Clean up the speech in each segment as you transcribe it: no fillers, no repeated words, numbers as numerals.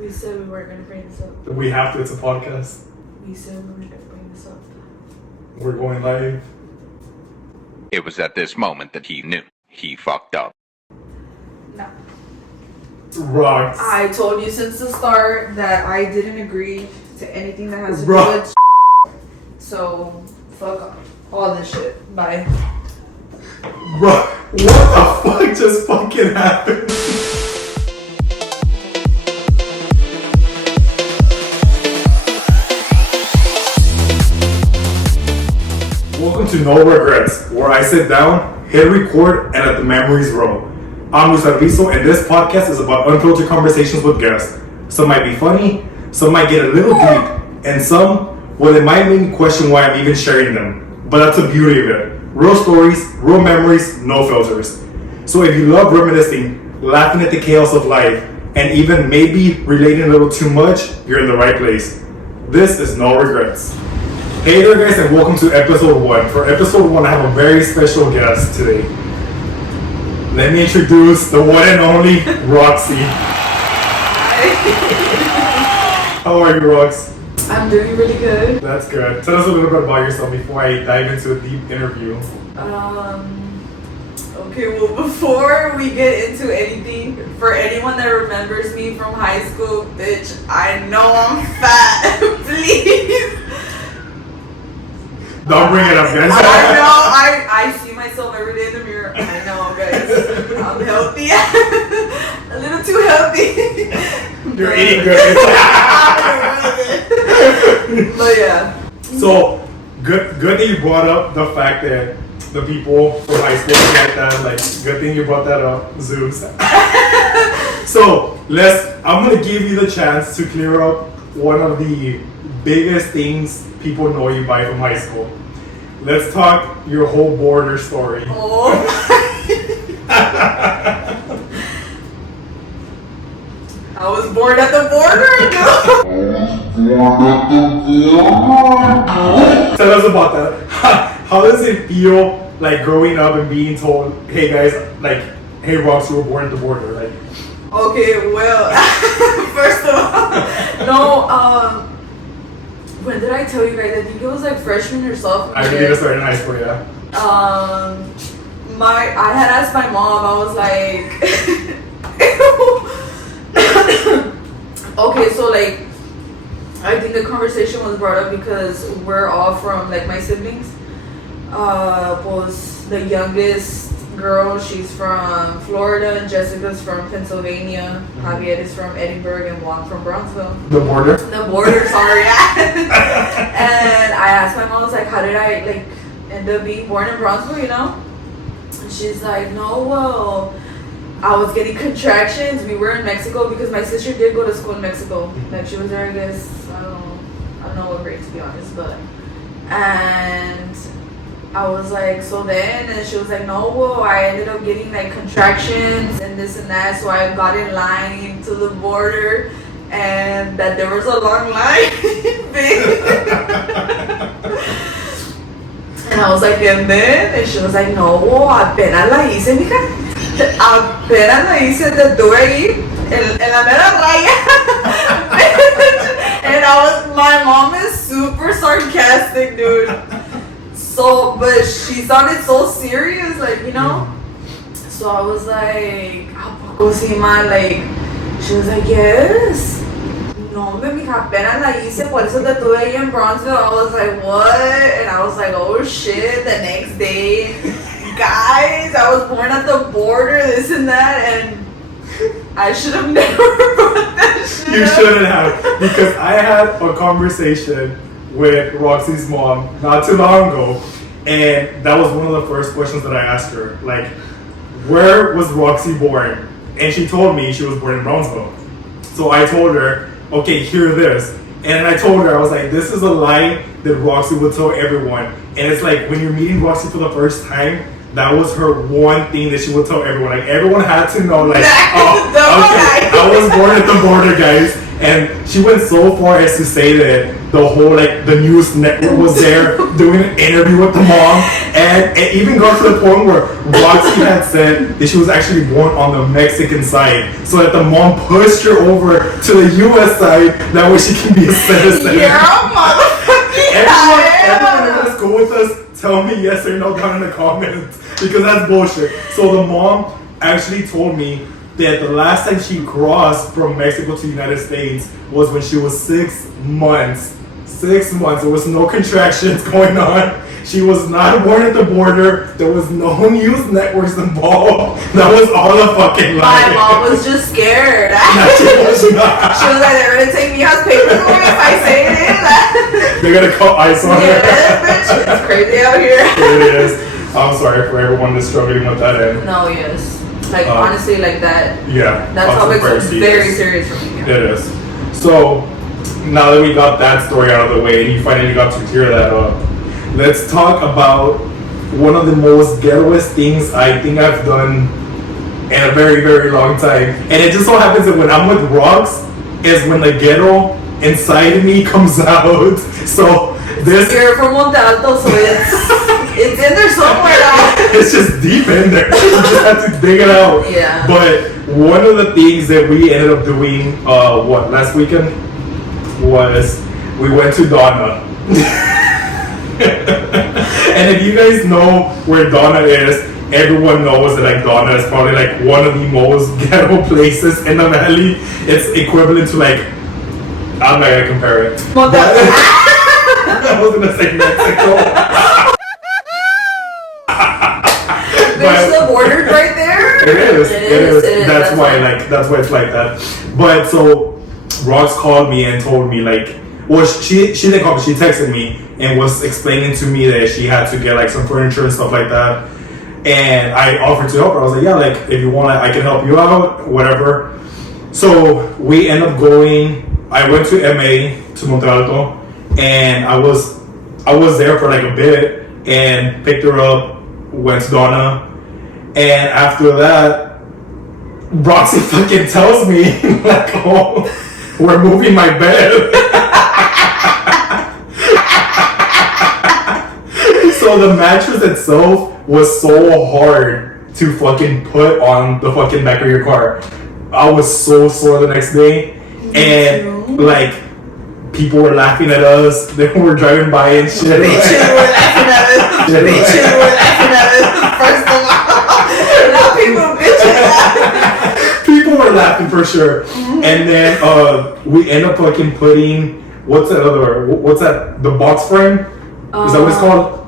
We said we weren't going to bring this up. We have to, it's a podcast. We said we weren't going to bring this up. We're going live. It was at this moment that he knew he fucked up. No. Rox. I told you since the start that I didn't agree to anything that has to do Rox. with so, fuck off. All this shit. Bye. Bro, what the fuck just fucking happened? Welcome to No Regrets, where I sit down, hit record, and let the memories roll. I'm Luis Arvizo, and this podcast is about unfiltered conversations with guests. Some might be funny, some might get a little deep, and some, well, it might make me question why I'm even sharing them. But that's the beauty of it. Real stories, real memories, no filters. So if you love reminiscing, laughing at the chaos of life, and even maybe relating a little too much, you're in the right place. This is No Regrets. Hey there guys, and welcome to episode 1. For episode 1, I have a very special guest today. Let me introduce the one and only Roxy. How are you, Rox? I'm doing really good. That's good. Tell us a little bit about yourself before I dive into a deep interview. Okay, well, before we get into anything, for anyone that remembers me from high school, bitch, I know I'm fat. Please. Don't bring it up, guys. I know. I see myself every day in the mirror. I know, guys. I'm healthy. A little too healthy. You're eating good. But yeah. So, good that you brought up the fact that the people from high school like that. Like, good thing you brought that up, Zeus. So, I'm gonna give you the chance to clear up one of the biggest things people know you by from high school. Let's talk your whole border story. Oh I was born at the border. Tell us about that. How does it feel like growing up and being told, hey guys, like, hey Rox, you were born at the border? Like, okay, well, first of all, no, when did I tell you guys? I think it was like freshman or sophomore. I believe it started in high school, yeah. I had asked my mom, I was like, okay, so like, I think the conversation was brought up because we're all from, like, my siblings, was the youngest girl, she's from Florida, and Jessica's from Pennsylvania, Javier is from Edinburgh, and Juan from Brownsville. The border? The border, sorry. And I asked my mom, I was like, how did I, like, end up being born in Brownsville, you know? And she's like, no, well, I was getting contractions. We were in Mexico because my sister did go to school in Mexico. Like, she was there, I guess, I don't know what grade, to be honest, but, and I was like, so then, and she was like, no, well, I ended up getting like contractions and this and that, so I got in line to the border, and that there was a long line. And I was like, and then, and she was like, no, well, apenas la hice, mija. Apenas la hice, te tuve ahí, en la mera raya. And my mom is super sarcastic, dude. So, but she sounded so serious, like, you know? So I was like, ¿a poco sí, ma? Like, she was like, yes. No, mija, apenas la hice, por eso te tuve ahí en Brownsville. I was like, what? And I was like, oh shit, the next day, guys, I was born at the border, this and that, and I should have never brought that shit You up. shouldn't have, because I had a conversation with Roxy's mom not too long ago, and that was one of the first questions that I asked her, like, where was Roxy born? And she told me she was born in Brownsville. So I told her, okay, hear this. And I told her, I was like, this is a lie that Roxy would tell everyone. And it's like, when you're meeting Roxy for the first time, that was her one thing that she would tell everyone. Like, everyone had to know, like, oh, okay, I was born at the border, guys. And she went so far as to say that the whole, like, the news network was there doing an interview with the mom. And it even got to the point where Roxy had said that she was actually born on the Mexican side. So that the mom pushed her over to the US side. That way she can be a citizen. You're a motherfucking Everyone that's cool with us, tell me yes or no down in the comments. Because that's bullshit. So the mom actually told me that the last time she crossed from Mexico to the United States was when she was 6 months. 6 months. There was no contractions going on. She was not born at the border. There was no news networks involved. That was all a fucking lie. My mom was just scared. No, she was not. She was like, they're gonna take me as papers away if I say it. They're gonna call ice on her. Yeah, bitch, it's crazy out here. It is. I'm sorry for everyone that's struggling with that end. No, yes. Like, honestly, like that. Yeah. That topic was very serious for me. It is. So, now that we got that story out of the way and you finally got to clear that up, let's talk about one of the most ghettoest things I think I've done in a very, very long time. And it just so happens that when I'm with Rox is when the ghetto inside of me comes out. So, this... You're from Monte Alto, so it's in there somewhere now. It's just deep in there. You just have to dig it out. Yeah. But one of the things that we ended up doing, last weekend, was we went to Donna. And if you guys know where Donna is, everyone knows that like Donna is probably like one of the most ghetto places in the valley. It's equivalent to like, I'm not gonna compare it. I was gonna say Mexico. There's the borders right there. It is. That's why it's like that. But so Rox called me and told me like, well, she didn't call me, she texted me and was explaining to me that she had to get like some furniture and stuff like that. And I offered to help her. I was like, yeah, like if you want, I can help you out, whatever. So we end up going. I went to MA to Monte Alto, and I was there for like a bit and picked her up, went to Donna, and after that, Roxy fucking tells me like, oh, we're moving my bed. So the mattress itself was so hard to fucking put on the fucking back of your car. I was so sore the next day, and like people were laughing at us. They were driving by and shit. They were laughing at us. First of all, now people bitching. People were laughing for sure. And then we end up fucking putting what's that? The box frame? Is that what it's called?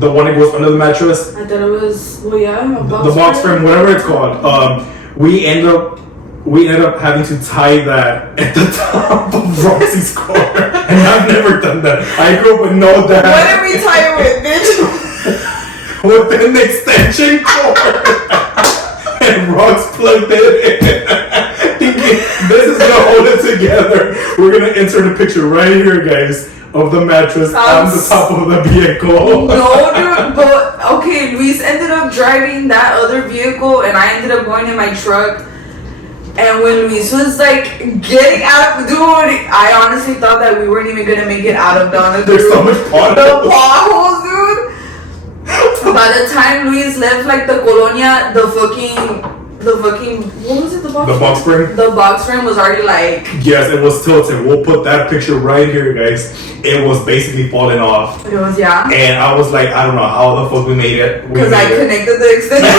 The one that goes under the mattress? I thought it was, well, yeah, a box the box frame, whatever it's called. We end up having to tie that at the top of Roxy's car. And I've never done that. I grew up with no dad. What did we tie it with, bitch? With an extension cord. And Rox plugged it in. Thinking, this is gonna hold it together. We're gonna insert a picture right here, guys, of the mattress on the top of the vehicle. No, dude, but okay, Luis ended up driving that other vehicle and I ended up going in my truck. And when Luis was like getting out of, dude, I honestly thought that we weren't even gonna make it out of Donna. There's so much potholes. The potholes, dude. By the time Luis left like the colonia, the fucking what was it? The box frame? The box frame was already like, yes, it was tilted. We'll put that picture right here, guys. It was basically falling off. It was, yeah. And I was like, I don't know how the fuck we made it. Because I connected the extension.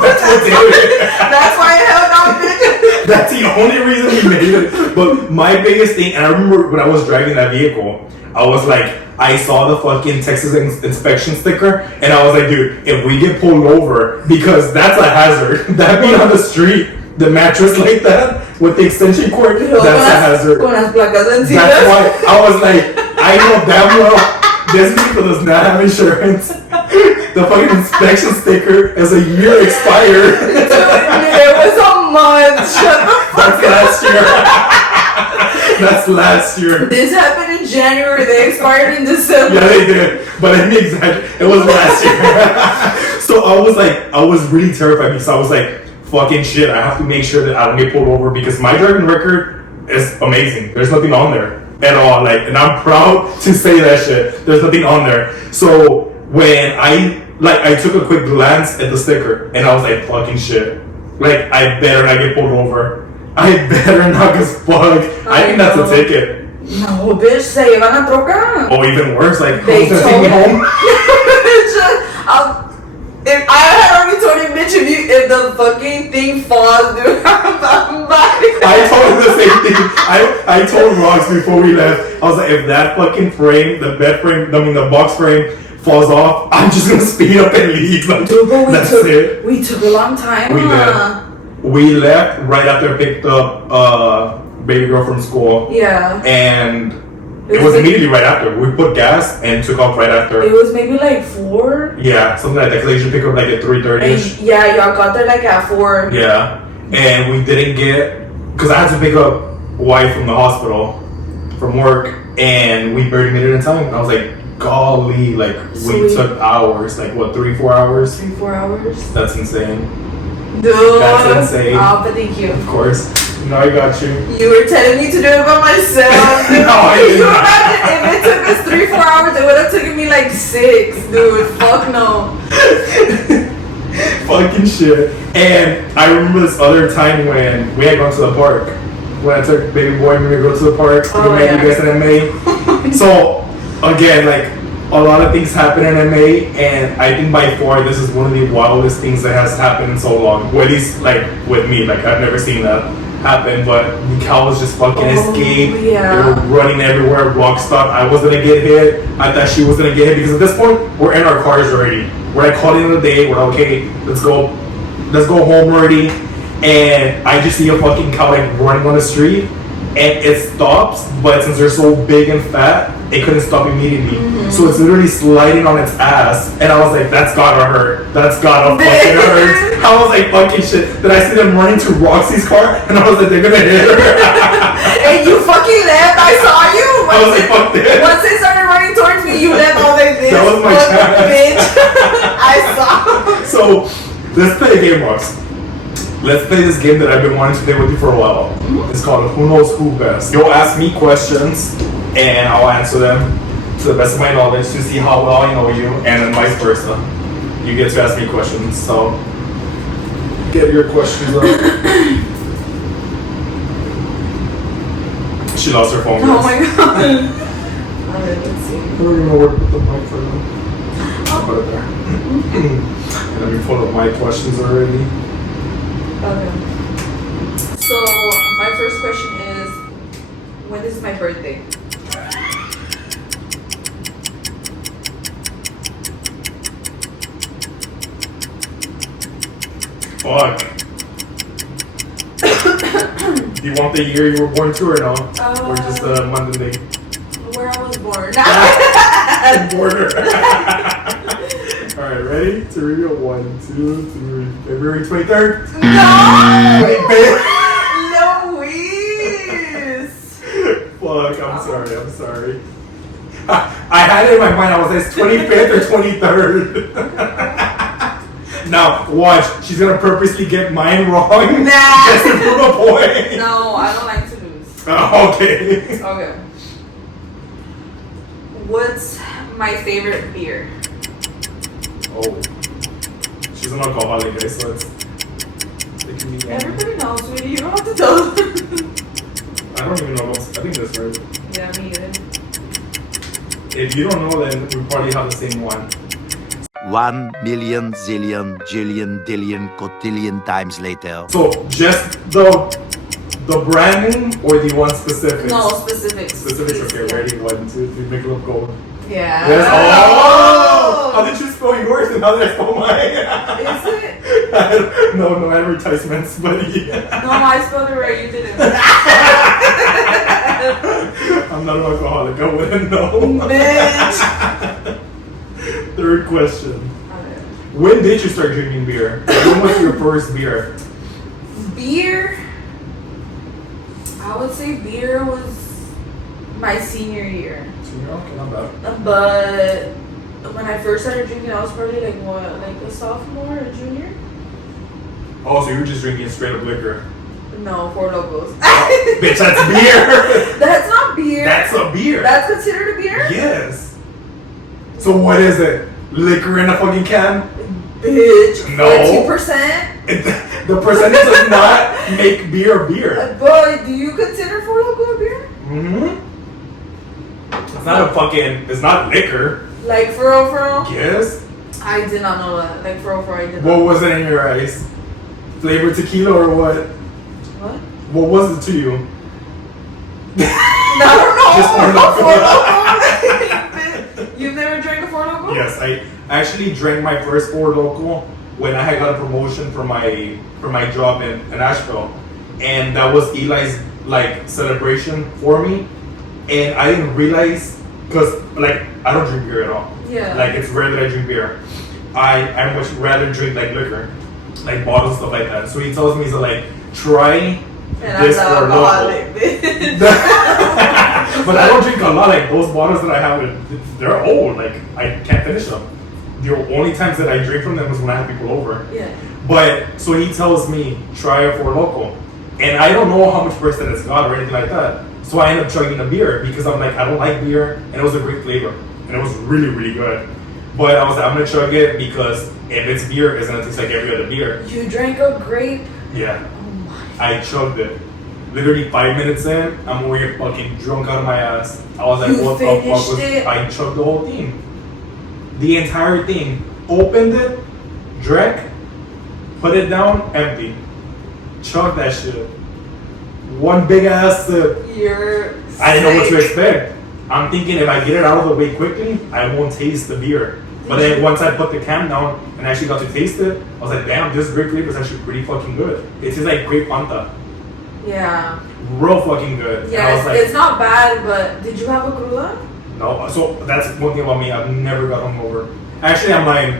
That's why it held on, bitch. That's the only reason we made it. But my biggest thing, and I remember when I was driving that vehicle, I was like, I saw the fucking Texas inspection sticker, and I was like, dude, if we get pulled over, because that's a hazard. That being on the street, the mattress like that, with the extension cord, that's a hazard. That's why I was like, I know damn well this vehicle does not have insurance. The fucking inspection sticker is a year expired. It was a month. Shut the fuck up. That's last year. That's last year. This happened in January. They expired in December. Yeah, they did. But let me exaggerate. It was last year. So I was really terrified because I was like, fucking shit, I have to make sure that I don't get pulled over because my driving record is amazing. There's nothing on there at all. Like, and I'm proud to say that shit. There's nothing on there. So when I took a quick glance at the sticker and I was like, fucking shit. Like, I better not get pulled over. I better not get fucked. I think that's a ticket. No, bitch, se llevan la troca. Oh, even worse, like, They who's gonna take me home? If I had already told him, bitch, if the fucking thing falls, dude, I'm I told him the same thing. I told Rox before we left, I was like, if that fucking frame, the bed frame, the box frame falls off, I'm just gonna speed up and leave. Like, dude, but we took a long time. We did. We left right after I picked up baby girl from school. Yeah. And it was immediately right after. We put gas and took off right after. It was maybe like 4. Yeah, something like that. Cause they usually pick up like at 3:30. Yeah, y'all got there like at 4. Yeah, and we didn't get, cause I had to pick up wife from the hospital from work, and we barely made it in time. And I was like, golly, like we took hours, like what, 3-4 hours? 3-4 hours. That's insane. Dude, that's insane. Oh, but thank you. Of course. No, I got you. You were telling me to do it by myself, dude. No, I didn't. You imagine if it took us 3-4 hours, it would have taken me like 6, dude. Fuck no. Fucking shit. And I remember this other time when we had gone to the park. When I took baby boy and we go to the park. Oh, we met you guys in MA. So, again, like, a lot of things happen in MA, and I think by far this is one of the wildest things that has happened in so long. Well, at least, like, with me. Like, I've never seen that happen, but Cal was just fucking escaped. Yeah. They were running everywhere. Rox thought I was gonna get hit. I thought she was gonna get hit, because at this point we're in our cars already. We're like calling it a day. We're like, okay, let's go home already. And I just see a fucking cow like running on the street, and it stops. But since they're so big and fat, it couldn't stop immediately. Mm-hmm. So it's literally sliding on its ass, and I was like, that's gotta hurt. That's gotta fucking hurt. I was like, fucking shit. Then I see them running to Roxy's car, and I was like, they're gonna hit her. And you fucking left. I saw you. I was like, fuck this. Once they started running towards me, you left all like this. That was my chance. Bitch. I saw. So let's play a game, Rox. Let's play this game that I've been wanting to play with you for a while. Mm-hmm. It's called Who Knows Who Best. You'll ask me questions, and I'll answer them to the best of my knowledge to see how well I know you, and then vice versa. You get to ask me questions, so get your questions up. She lost her phone. Oh my god. Alright, let's see. I don't even know where to put the mic for them. I'll put it there. And let me pull up my questions already. Okay. So, my first question is, when is my birthday? Fuck. Do you want the year you were born to or no? Or just the month and day? Where I was born. Border. Alright, ready? To reveal 1, 2, 3. February 23rd. No! Luis! Fuck, I'm sorry. I had it in my mind, I was like, it's 25th or 23rd. Now, watch. She's gonna purposely get mine wrong. Nah. Just to prove a point. No, I don't like to lose. Okay. Okay. What's my favorite beer? Oh. She's an alcoholic, guys, so it can be everybody knows, sweetie. You don't have to tell them. I don't even know. I think that's right. Yeah, me either. If you don't know, then we probably have the same one. 1 million zillion jillion dillion cotillion times later. So just the brand name or the one specific? No, specifics. Specifics, okay, yeah. Ready? 1, 2, 3, make it look gold. Yeah. Yes. Oh! How did you spell yours and how did I spell mine? Is it? No advertisements, but yeah. No, I spelled it right, you didn't. I'm not an alcoholic, I wouldn't know. Bitch! Third question. Okay. When did you start drinking beer? When was your first beer? Beer? I would say beer was my senior year. Senior? Okay, not bad. But when I first started drinking, I was probably like what, like a sophomore or junior? Oh, so you were just drinking straight up liquor? No, Four Locos. Bitch, that's beer. That's not beer. That's a beer. That's considered a beer? Yes. So what is it? Liquor in a fucking can? Bitch. No. 14%? The percentage does not make beer beer. But do you consider Four Loko a beer? Mm-hmm. It's not a fucking, it's not liquor. Like for real? Yes. I did not know that. Like for real, I did not. What was it in your eyes? Flavored tequila or what? What? What was it to you? I don't know. Just Four Loko? You've never drank a Four Loko? Yes, I actually drank my first Four Loko when I had got a promotion for my job in Asheville, and that was Eli's like celebration for me, and I didn't realize because like I don't drink beer at all. Yeah. Like it's rare that I drink beer. I much rather drink like liquor, like bottles stuff like that. So he tells me, he's like, try this Four Loko. But I don't drink a lot. Like those bottles that I have, they're old. Like I can't finish them. The only times that I drink from them is when I have people over. Yeah. But so he tells me try a Four Loko, and I don't know how much percent it's got or anything like that. So I end up chugging a beer because I'm like I don't like beer, and it was a great flavor, and it was really really good. But I was like I'm gonna chug it because if it's beer, it's gonna taste like every other beer. You drank a grape? Yeah. Oh my. I chugged it. Literally 5 minutes in, I'm already fucking drunk out of my ass. I was like, You what the fuck was finished it? I chugged the whole thing. The entire thing. Opened it, drank, put it down, empty. Chugged that shit. One big ass sip. You're I didn't know what to sick. expect. I'm thinking if I get it out of the way quickly, I won't taste the beer. But then once I put the can down and actually got to taste it, I was like, damn, this grape flavor is actually pretty fucking good. It tastes like grape Fanta. Yeah. Real fucking good. Yeah, And I was like, it's not bad, but did you have a cruda? no. So that's one thing about me. I've never got hungover. Actually, I'm lying.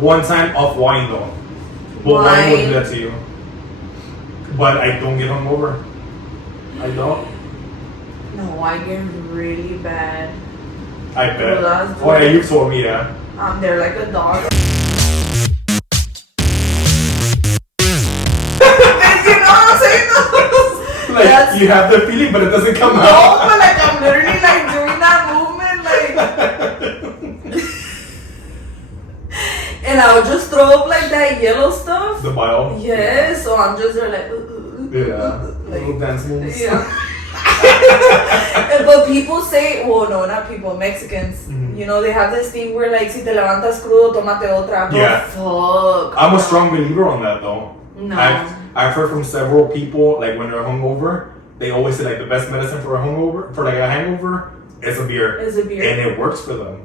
One time off wine though. But wine will do that to you. But I don't get hungover. I don't. No, I get really bad. I bet. Well, that's Oh yeah, good. you told me that. They're like a dog. You know what I'm saying? Like That's- you have the feeling, but it doesn't come No, out. but like I'm literally like doing that movement, like, and I'll just throw up like that yellow stuff. The bile. Yes, so I'm just there like, Yeah. like, Little dance moves. yeah. But people say, well, no, not people, Mexicans. Mhm. You know, they have this thing where like, si te levantas crudo, tómate otra. But Yeah. fuck. I'm a strong believer on that though. No. I've heard from several people like when they're hungover, they always say like the best medicine for a hungover, for like a hangover, is a beer. Is a beer. And it works for them.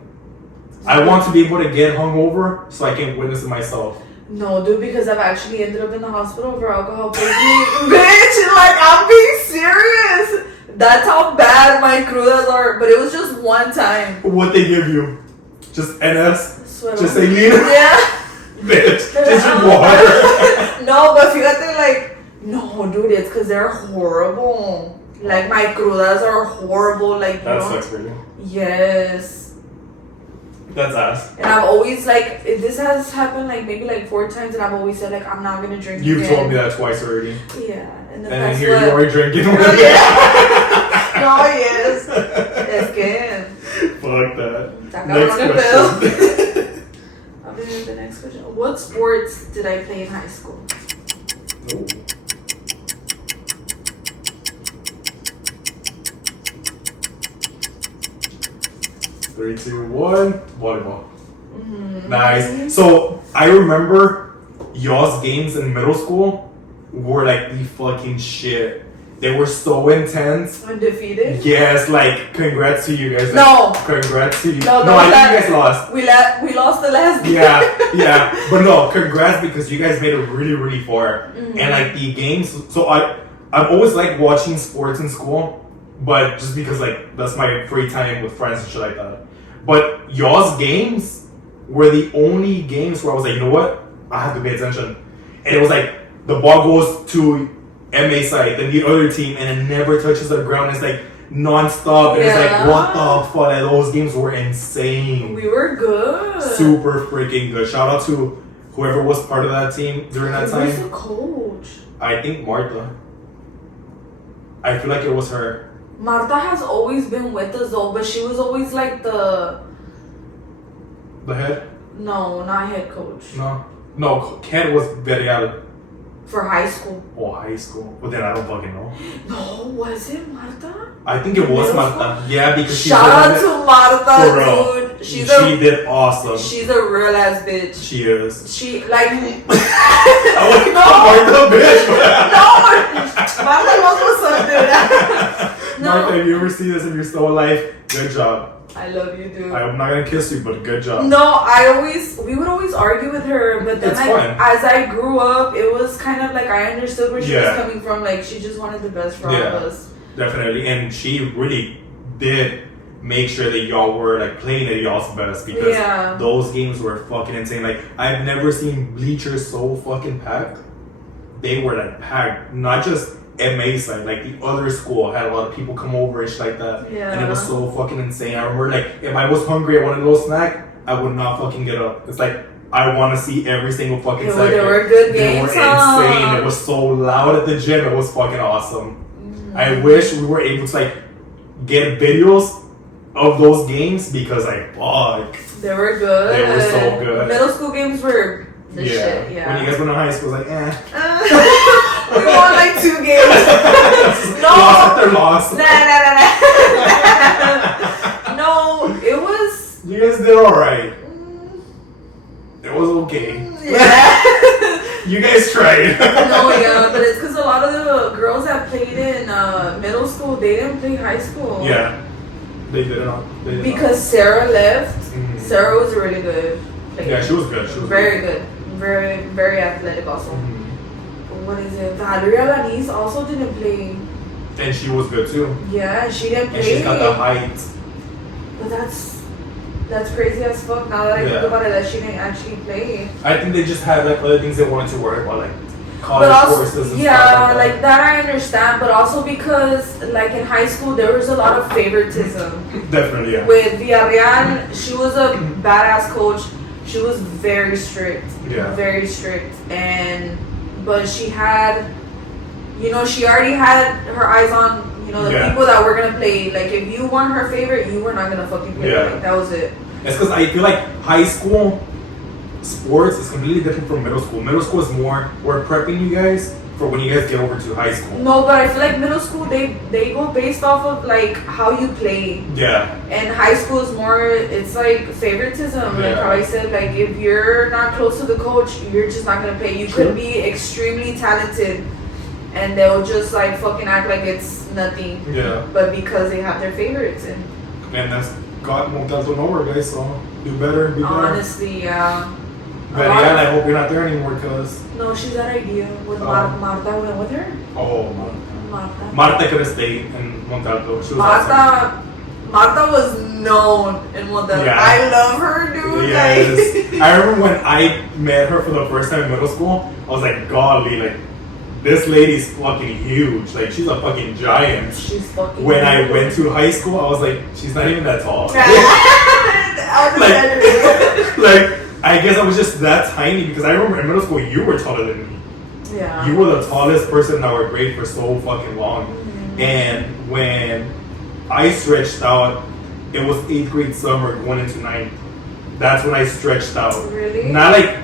I want to be able to get hungover so I can witness it myself. No, dude, because I've actually ended up in the hospital for alcohol poisoning. Bitch, like, I'm being serious. That's how bad my crudas are. But it was just one time. What they give you? Just NS? Swear Just on- say me? Yeah. Bitch, just drink water. No, but fíjate, like, no, dude, it's because they're horrible. Like, my crudas are horrible. Like, you That know? sucks for you. Yes. That's ass. And I've always, like, this has happened, like, maybe, like, 4 times. And I've always said, like, I'm not going to drink You've again. told me that twice already. Yeah. And then, And then that's here what... you are drinking. Oh, yeah. No, yes. Es que... Fuck that. Saca Next una question. I'll be the next question. What sports did I play in high school? Ooh. Three, two, one. Volleyball. Mm-hmm. Nice. So I remember y'all's games in middle school were like the fucking shit. They were so intense. Undefeated? Yes, like congrats to you guys. Like, No. Congrats to you. No, I think you guys lost. We lost the last game. Yeah. But no, congrats because you guys made it really, really far. Mhm. And like the games, so I've always liked watching sports in school, but just because like that's my free time with friends and shit like that. But y'all's games were the only games where I was like, you know what? I have to pay attention. And it was like the ball goes to MA side, then the other team, and it never touches the ground. It's like non-stop. And it's like, Yeah. what the fuck? And those games were insane. We were good. Super freaking good. Shout out to whoever was part of that team during that Who's the time. coach? I think Martha. I feel like it was her. Marta has always been with us though, but she was always like the head? No, not head coach. No, Ken was Verial. For high school. Oh, high school. Well, then I don't fucking know. No, was it Marta? I think it was Middle Marta. school? Yeah, because she shout out to Marta, dude. She did awesome. She's a real ass bitch. She is. She like I wouldn't call Marta bitch. No, Marta knows what's up, dude. No. Marta, if you ever see this and you're still alive, good job. I love you, dude. I'm not gonna kiss you, but good job. No, we would always argue with her, but then as I grew up, it was kind of like I understood where she was coming from. Like she just wanted the best for all of us. Definitely, and she really did make sure that y'all were like playing at y'all's best because those games were fucking insane. Like I've never seen bleachers so fucking packed. They were like packed, not just MA side, like the other school had a lot of people come over and shit like that. Yeah. And it was so fucking insane. I remember like if I was hungry, I wanted a little snack, I would not fucking get up. It's like I want to see every single fucking second. There were good games. They were insane. It was so loud at the gym. It was fucking awesome. Mm-hmm. I wish we were able to like get videos of those games because like fuck. They were good. They were so good. Middle school games were the shit. Yeah. When you guys went to high school, it was like we won like 2 games. No. Lost after loss. Nah. No, it was. You guys did alright. It was okay. Yeah. You guys tried. No, yeah, but it's because a lot of the girls that played in middle school, they didn't play high school. Yeah. They did not. Because Sarah left. Mm-hmm. Sarah was really good. Yeah, she was good. She was very good. Very, very athletic also. Mm-hmm. What is it? Valeria Lanise also didn't play. And she was good too. Yeah, she didn't play. And she's got the height. But that's crazy as fuck now that I think about it, that she didn't actually play. I think they just had like other things they wanted to worry about, like college courses and stuff like that I understand, but also because like in high school there was a lot of favoritism. Definitely, yeah. With Villarreal, she was a badass coach. She was very strict. Yeah. Very strict. But she had, she already had her eyes on, the people that were gonna play. Like if you weren't her favorite, you were not gonna fucking play. Like that was it. It's because I feel like high school sports is completely different from middle school. Middle school is more, we're prepping you guys for when you guys get over to high school. No, but I feel like middle school, they go based off of like how you play. Yeah. And high school is more, it's like favoritism. Like how I said, like if you're not close to the coach, you're just not gonna play. You could be extremely talented and they'll just like fucking act like it's nothing. Yeah. But because they have their favorites. And that's God won't tell to nowhere, guys, so do better, be better. Honestly, yeah. But yeah, I hope you're not there anymore, cause no, she's at Idea with Marta. Went with her. Oh, Marta could have stayed in Montalto. She was Marta was known in Montalto. Yeah. I love her, dude. Yes. Like. I remember when I met her for the first time in middle school. I was like, golly, like this lady's fucking huge. Like she's a fucking giant. She's fucking. When I went to high school, I was like, she's not even that tall. like. I guess I was just that tiny because I remember in middle school you were taller than me. Yeah. You were the tallest person in our grade for so fucking long. Mm-hmm. And when I stretched out, it was 8th grade summer going into 9th. That's when I stretched out. Really? Not like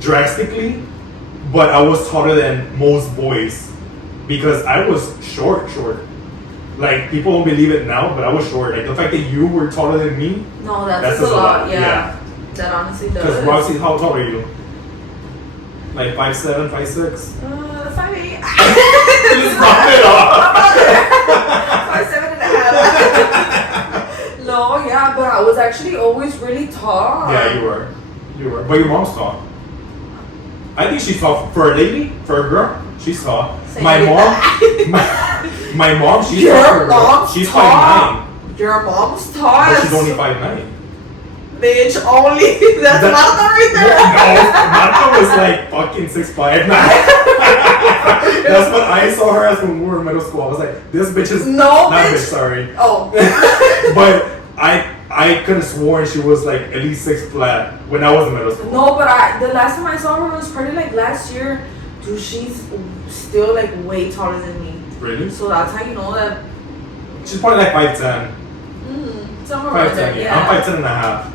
drastically, but I was taller than most boys because I was short. Like people don't believe it now, but I was short. Like the fact that you were taller than me. No, that's a lot. Yeah. That honestly does. Because Roxy, how tall are you? Like 5'7", 5'6"? 5'8". Just round it off. 5'7" and a half. No, yeah, but I was actually always really tall. Yeah, you were. But your mom's tall. I think she's tall for a lady, for a girl. She's tall. My mom, she's your tall. She's 5'9". Your mom's tall. But she's only 5'9". Bitch, only that's Marta right there. No, Marta was like fucking 6'5". That's what I saw her as when we were in middle school. I was like, this bitch is not bitch, sorry. Oh. But I could have sworn she was like at least 6 flat when I was in middle school. No, but the last time I saw her was probably like last year. Dude, she's still like way taller than me. Really? So that's how you know that. She's probably like 5'10". Somewhere around 5'10", there. yeah. I'm 5'10 and a half.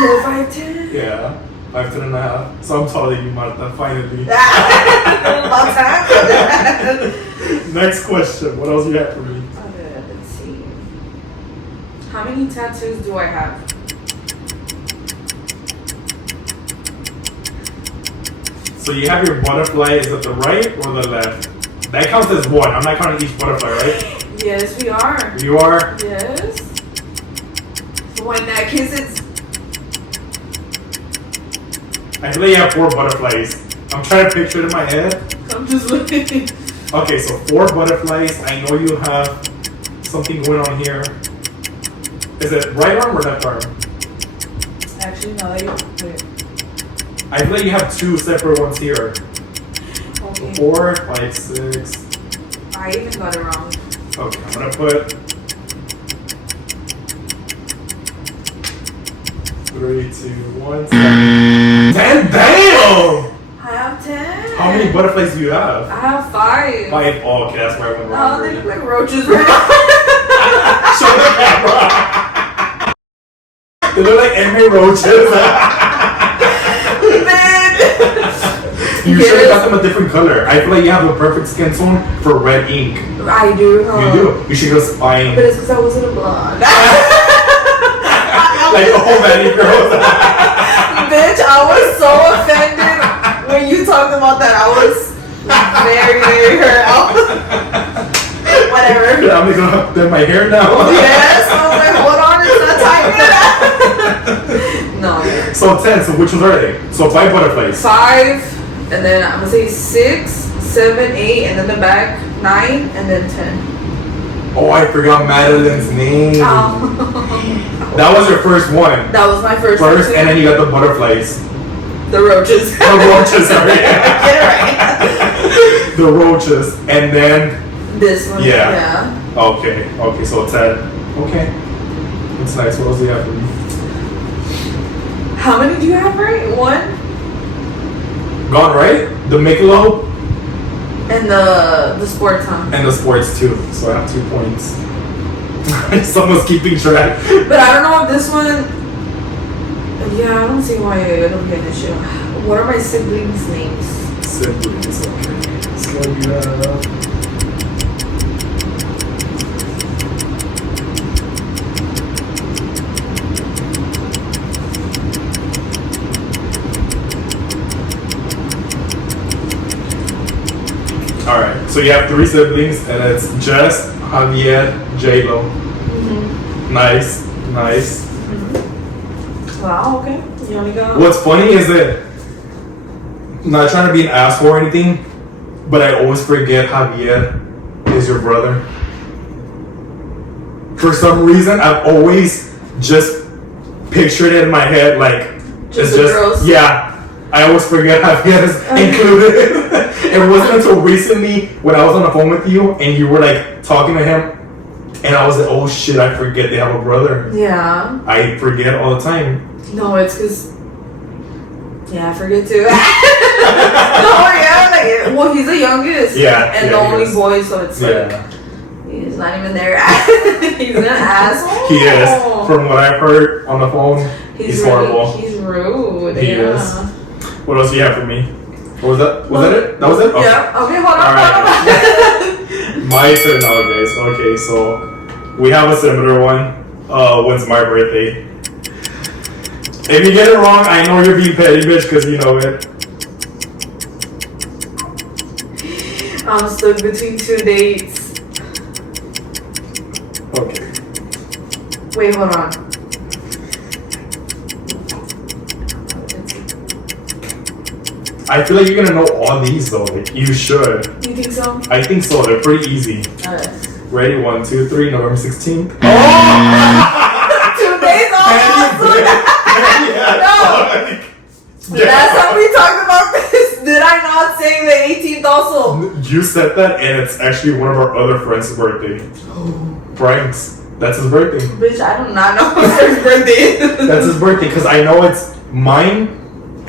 You're 5'10"? Yeah. 5'10 and a half. So I'm taller than you, Martha, finally. About time. Next question. What else you have for me? Okay, let's see. How many tattoos do I have? So you have your butterfly. Is it the right or the left? That counts as one. I'm not counting each butterfly, right? Yes, we are. You are? Yes. So in that case, it's. I feel like you have 4 butterflies. I'm trying to picture it in my head. I'm just looking. Okay, so 4 butterflies. I know you have something going on here. Is it right arm or left arm? Actually, no. Wait. I feel like you have 2 separate ones here. Okay. 4, 5, 6. I even got it wrong. Okay, I'm gonna put 3, 2, 1, 10. 10? Damn! I have 10. How many butterflies do you have? I have 5. 5. Oh, okay, that's why I went wrong. Oh, they look like roaches right now. Show the camera. They look like anime roaches. You should have got them a different color. I feel like you have a perfect skin tone for red ink. I do, huh? You do. You should go spine. But it's because I wasn't a blonde. Like the whole Vanny girls. Bitch, I was so offended when you talked about that. I was very, very hurt. Whatever. Yeah, I'm gonna do my hair now. Yes, I was like, hold on, it's not time yet. No. So 10, so which ones are they? So 5 butterflies. 5, and then I'm gonna say 6, 7, 8, and then the back 9, and then 10. Oh, I forgot Madeline's name. Oh. That was your first one. That was my first And then you got the butterflies. the roaches. The roaches, sorry. Get it right. The roaches. And then, This one. Yeah. okay, so 10. Okay. That's nice. What else do you have for me? How many do you have right? 1? Gone, right? The Michelob And the sports, huh? and the sports too. So I have 2 points. Someone's keeping track. But I don't know if this one. Yeah, I don't see why it'll be an issue. What are my siblings' names? Siblings, okay. So you have. Alright, so you have 3 siblings, and it's Jess, Javier, J-Lo. Nice. Wow, okay. You only got. What's funny is that, not trying to be an asshole or anything, but I always forget Javier is your brother. For some reason, I've always just pictured it in my head like Just the girls? Yeah, I always forget Javier is included. It wasn't until recently when I was on the phone with you and you were like talking to him, and I was like, oh shit, I forget they have a brother. Yeah. I forget all the time. No, it's because. Yeah, I forget too. No, yeah, like, well, he's the youngest. Yeah, And the only boy, so it's like. He's not even there. He's an asshole. He is. From what I've heard on the phone, he's really, horrible. He's rude. He yeah. is. What else do you have for me? What was that? Was that it? That was it? Okay. Yeah. Okay, hold on. Alright. My turn now, guys. Okay, so we have a similar one. When's my birthday? If you get it wrong, I know you're being petty, bitch, because you know it. I'm stuck between 2 dates. Okay. Wait, hold on. I feel like you're gonna know all these though. Like, you should. You think so? I think so. They're pretty easy. Alright. Ready? 1, 2, 3. November 16th. Oh! 2 days almost. No. Last time we talked about this, did I not say the 18th also? You said that, and it's actually one of our other friends' birthday. Frank's. That's his birthday. Bitch, I do not know his birthday is. That's his birthday, because I know it's mine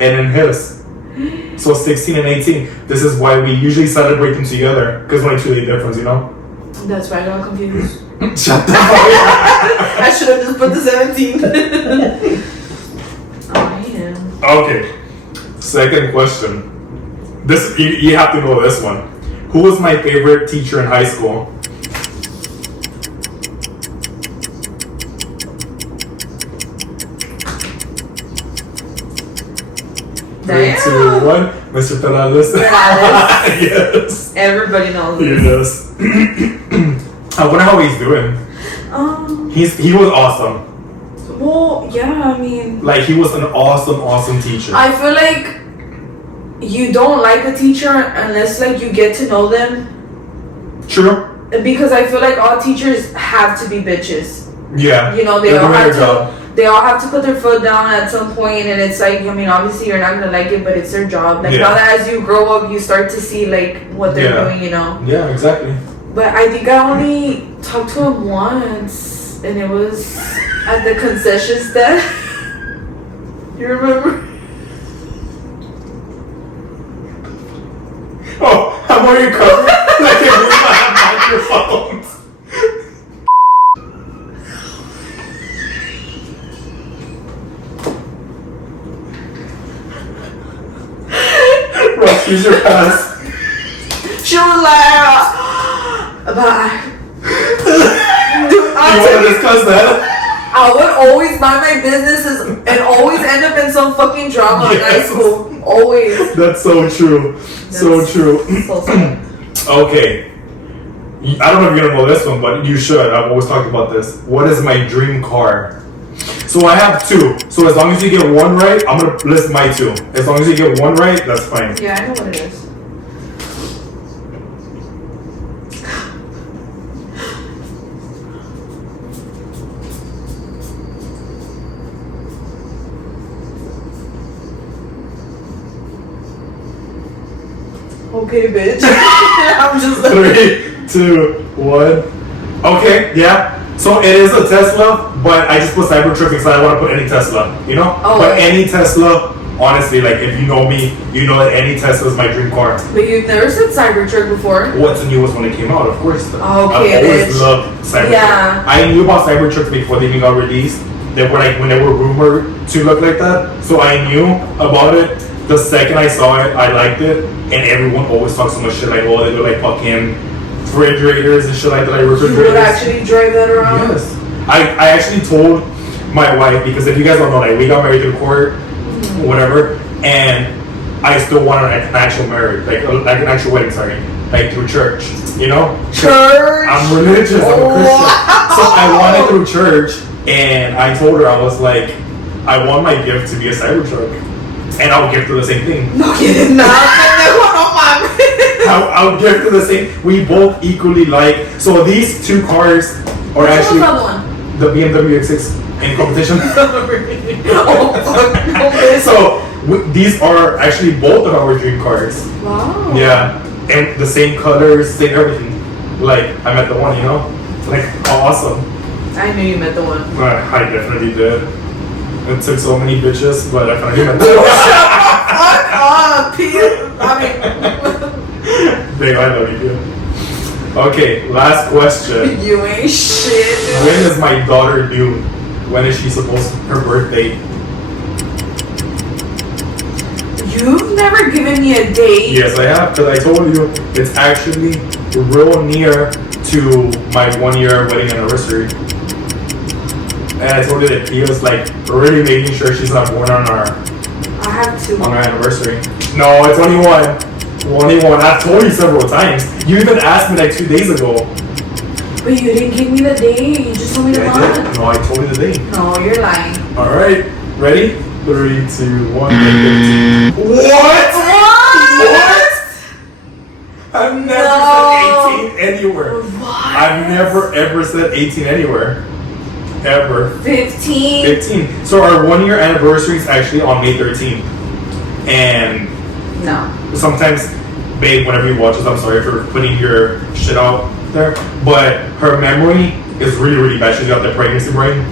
and then his. So 16 and 18. This is why we usually celebrate them together. Because only 2 days difference, you know? That's why I got confused. Shut the fuck up. I should have just put the 17. Oh, yeah. Okay. Second question. This you have to know this one. Who was my favorite teacher in high school? Three, Damn. 2, 1. Mr. Perales. Yes. Everybody knows this. Yes. I wonder how he's doing. He was awesome. Well, yeah, I mean, Like, he was an awesome teacher. I feel like you don't like a teacher unless like you get to know them. True. Because I feel like all teachers have to be bitches. Yeah. You know, they They're all doing have their job. they all have to put their foot down at some point, and it's like, I mean, obviously you're not gonna like it, but it's their job. Like, Yeah. now that as you grow up, you start to see like what they're Yeah. doing, you know. Yeah, exactly. But I think I only talked to him once, and it was at the concession stand. You remember? Oh, I'm on your cover. Like, it was my microphones. Roxy, use your pass. She was like, but dude, You want to discuss that? I would always mind my businesses and always end up in some fucking drama in high Yes. school. Always. That's so true. So That's true. So sad. Okay. I don't know if you're gonna know this one, but you should. I've always talked about this. What is my dream car? So I have 2. So as long as you get 1 right, I'm gonna list my 2. As long as you get 1 right, that's fine. Yeah, I know what it is. Okay, bitch. I'm just like, 3, 2, 1. Okay, yeah. So it is a Tesla, but I just put Cybertruck because I don't want to put any Tesla, you know? Oh, but okay. any Tesla, honestly, like if you know me, you know that any Tesla is my dream car. But you've never said Cybertruck before. What's the newest when it came out? Of course. Okay, I've always bitch. loved Cybertruck. Yeah. I knew about Cybertrucks before they even got released. They were like when they were rumored to look like that, so I knew about it. The second I saw it, I liked it, and everyone always talks so much shit like, oh, they look like fucking refrigerators and shit like that, like You refrigerators. would actually drive that around? Yes. I actually told my wife, because if you guys don't know, like we got married through court, whatever, and I still wanted an actual marriage, like an actual wedding, sorry, like through church, you know? Church? I'm religious, I'm a Christian. Wow. So I wanted through church, and I told her, I was like, I want my gift to be a Cybertruck. And I'll gift her the same thing. No kidding. I'll gift her the same. We both equally like. So these 2 cars are actually one? the BMW X6 in competition. Oh, fuck. So these are actually both of our dream cars. Wow. Yeah, and the same colors, same everything. Like I met the one, you know, like awesome. I knew you met the one. I definitely did. It took so many bitches, but I finally met the one. Fuck up, Pete. I mean, Babe, I love you, dude. Okay, last question. you ain't shit. When is my daughter due? When is she supposed to, her birthday? You've never given me a date. Yes, I have, because I told you it's actually real near to my 1-year wedding anniversary. And I told you that he was like really making sure she's not born on our I have to. on our anniversary. No, it's only one. Only one. I've told you several times. You even asked me like 2 days ago. But you didn't give me the date. You just told me the Yeah, I did. month. No, I told you the date. No, you're lying. Alright, ready? 3, 2, 1. What? What? I've never said 18 anywhere. What? I've never ever said 18 anywhere. Ever. 15. 15. So our 1-year anniversary is actually on May 13th. And No. sometimes, babe, whenever you watch this, I'm sorry for putting your shit out there. But her memory is really, really bad. She's got the pregnancy brain.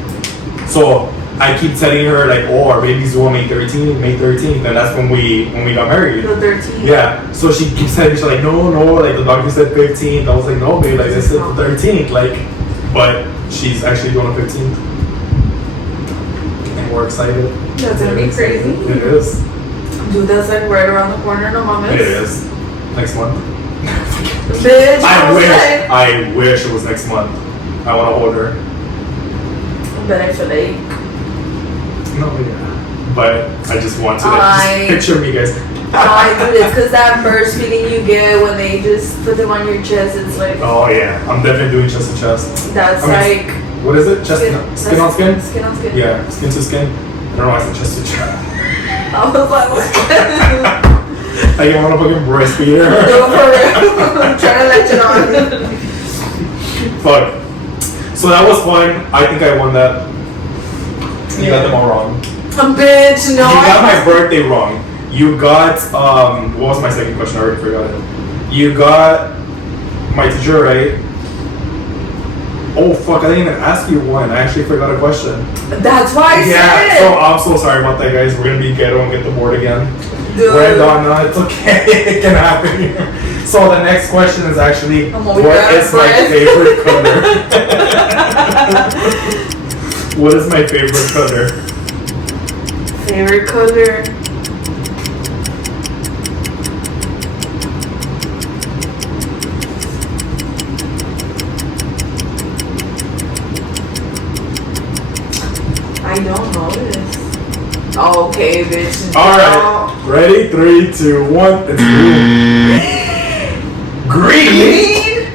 So I keep telling her like, oh, our baby's due on May 13th, and that's when we got married. The 13th. Yeah. So she keeps telling me, she's like, no, like the doctor said 15th. I was like, no, babe, like I said the 13th, like, but she's actually due on the 15th, and we're excited. That's gonna be crazy. It is. Dude, that's like right around the corner, no mames. It is. Next month. Bitch, I wish it was next month. I want to hold her. But I feel like. No, yeah. But I just want to just picture me, guys. I do this because that first feeling you get when they just put them on your chest, it's like. Oh yeah, I'm definitely doing chest to chest. That's like. What is it? Skin on skin? Skin on skin. Yeah, skin to skin. I don't know why I said chest to chest. I was like, what? Like I want to fucking breastfeed her. No, for real. I'm trying to let you know. Fuck. So that was fun. I think I won that. You got them all wrong. Bitch, no. You got my birthday wrong. You got what was my second question? I already forgot it. You got my teacher right. Oh fuck! I didn't even ask you one. I actually forgot a question. That's why I said it. So I'm so sorry about that, guys. We're gonna be ghetto and get the board again. Dude. We're done now. It's okay. It can happen here. So the next question is actually, what is my favorite color? What is my favorite color? Favorite color? I don't know this. Okay, bitch. Alright. Ready? 3, 2, 1. It's blue. Green?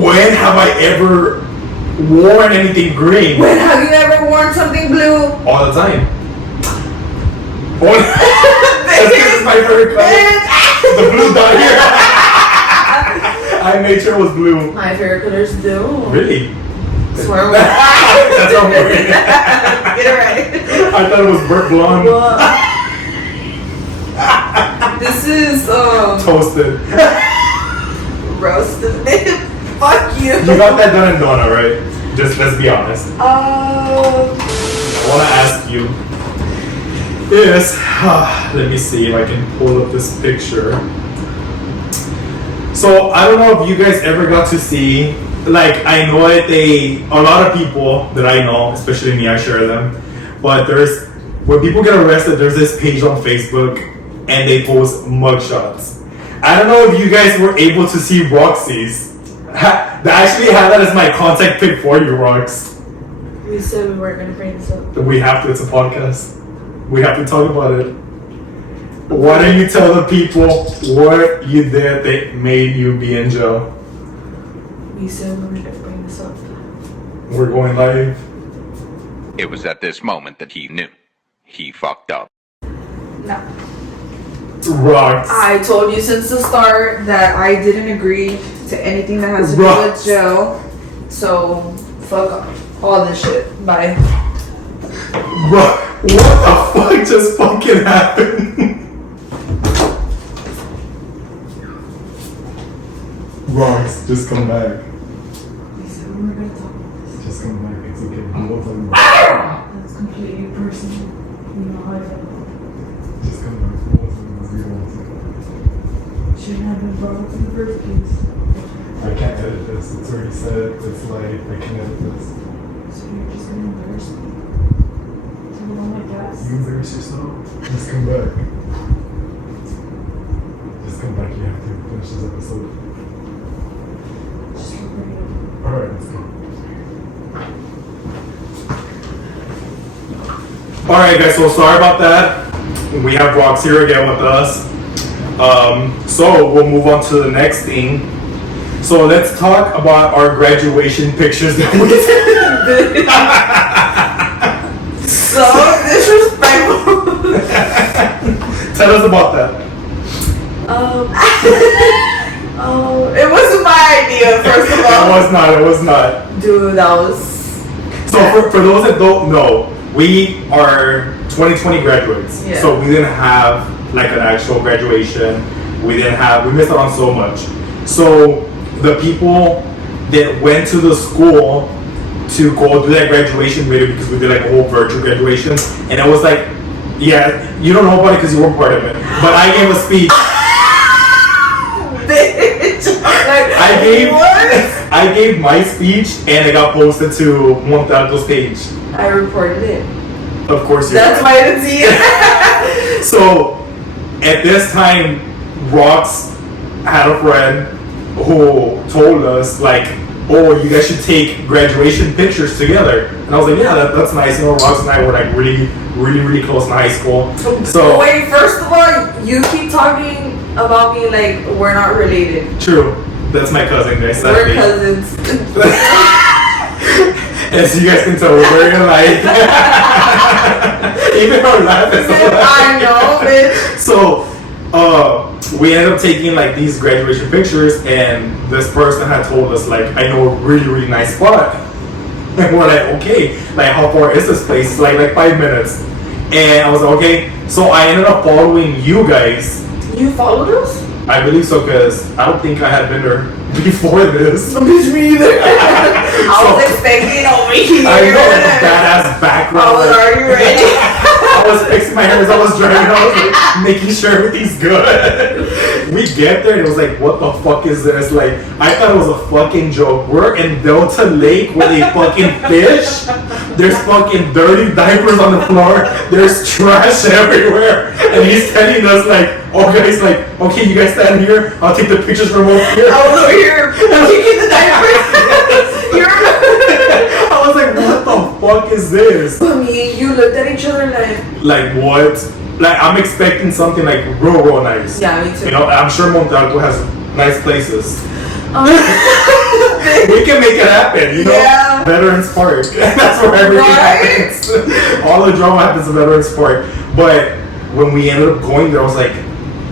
When have I ever worn anything green? When have you ever worn something blue? All the time. That's because it's my favorite color. The blue dot here. I made sure it was blue. My favorite color is blue. Really? Swear with That's not weird. Get it right. I thought it was burnt blonde. This is Toasted. roasted. Fuck you. You got that done in Donna, right? Just let's be honest. I want to ask you. Yes. Let me see if I can pull up this picture. So I don't know if you guys ever got to see. Like, I know that a lot of people that I know, especially me, I share them. But when people get arrested, there's this page on Facebook and they post mugshots. I don't know if you guys were able to see Roxy's. They actually have that as my contact pic for you, Rox. We said we weren't going to bring this up. We have to, it's a podcast. We have to talk about it. Why don't you tell the people what you did that made you be in jail? We said we were going to bring this up. We're going live. It was at this moment that he knew. He fucked up. No. Rox. I told you since the start that I didn't agree to anything that has to do with jail. So, fuck off. All this shit. Bye. Bro, what the fuck just fucking happened? Rox, just come back. We said we were going to talk about this. Just come back, it's okay. We won't talk about That's completely personal. You know how I feel. it. Just come back. We won't talk about it. We won't talk about it. Shouldn't have been brought up in the first place. I can't edit this. It's already said. It's like, I can't edit this. So you're just going to embarrass me? To go on my gas? You embarrass yourself? Just come back. Just come back. You have to finish this episode. Just don't bring it up. Alright, let's go. Alright guys, so sorry about that. We have Roxy here again with us. So we'll move on to the next thing. So let's talk about our graduation pictures that we did. So disrespectful. Tell us about that. It wasn't my idea, first of all. It was not. Dude, that was... So for those that don't know, we are 2020 graduates. Yeah. So we didn't have like an actual graduation. We missed out on so much. So the people that went to the school to go do that graduation video because we did like a whole virtual graduation, and it was like, yeah, you don't know about it because you weren't part of it, but I gave a speech. Bitch. Like, I gave my speech and it got posted to Montalto's page. I reported it. Of course, that's why I didn't see it. So at this time, Rox had a friend who told us like, oh, you guys should take graduation pictures together. And I was like, yeah, that's nice. You know, Rox and I were like really close in high school. So wait, first of all, you keep talking about me like we're not related. True. That's my cousin, guys. We're cousins. As you guys can tell, we're very alike. Even our laugh is alike. I know, bitch. So, we ended up taking like these graduation pictures, and this person had told us like, I know a really nice spot. And we're like, okay, like how far is this place? It's like 5 minutes. And I was like, okay. So I ended up following you guys. You followed us? I believe so, because I don't think I had been there before this. Bitch, me either. I was expecting over here. I know, like a badass background. I was already ready. I was fixing my hair as I was driving. I was like, making sure everything's good. We get there and it was like, what the fuck is this? Like, I thought it was a fucking joke. We're in Delta Lake with a fucking fish. There's fucking dirty diapers on the floor. There's trash everywhere. And he's telling us like, oh guys, like, okay, you guys stand here. I'll take the pictures from over here. I was over here kicking the diapers. I was like, what the fuck is this? Me and you looked at each other like what? Like I'm expecting something like real nice. Yeah, me too. You know, I'm sure Montalto has nice places. We can make it happen, you know? Yeah. Veterans Park. That's where everything happens. All the drama happens in Veterans Park. But when we ended up going there, I was like,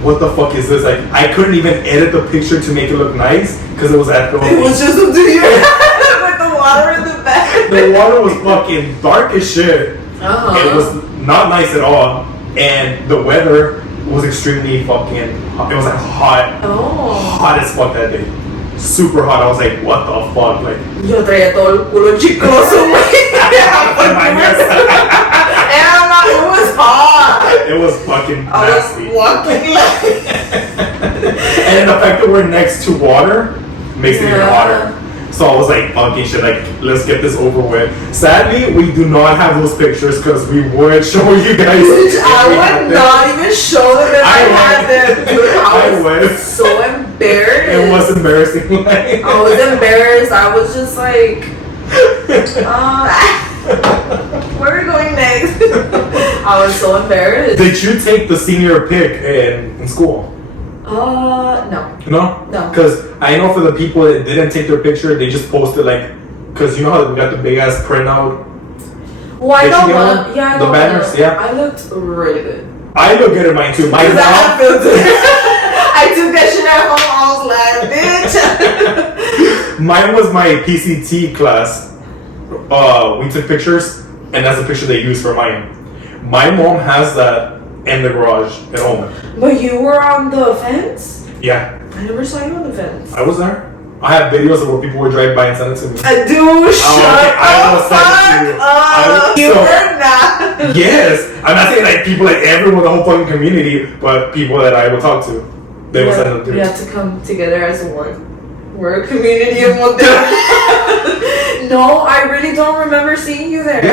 what the fuck is this? Like, I couldn't even edit the picture to make it look nice because it was at the. It was just a deer with the water in the back. The water was fucking dark as shit. It was not nice at all. And the weather was extremely fucking hot. It was like hot. Hot as fuck that day. Super hot. I was like, what the fuck? Like, yo traía todo el culo chicoso, güey. It was hot. It was fucking nasty. I was walking like. And the fact that we're next to water makes it even hotter. So I was like, fucking shit, like, let's get this over with. Sadly, we do not have those pictures because we would show you guys. I would not even show them if I had them. Dude, I was so embarrassed. It was embarrassing. I was embarrassed. I was just like, where are we going next? I was so embarrassed. Did you take the senior pic in school? No. No? No. Because I know for the people that didn't take their picture, they just posted like, because you know how we got the big ass printout? Well, I know one. Yeah, I know the banners, one. yeah. I looked really good. I look good in mine too. My mom, I took that shit at home. I was like, bitch. Mine was my PCT class. We took pictures, and that's the picture they used for mine. My mom has that in the garage at home. But you were on the fence? Yeah. I never saw you on the fence. I was there. I have videos of where people would drive by and send it to me. Dude, shut up. You were not. Yes. I'm not saying like people, like everyone, the whole fucking community, but people that I would talk to. They would send them to me. We have to come together as one. We're a community of Monterrey. No, I really don't remember seeing you there.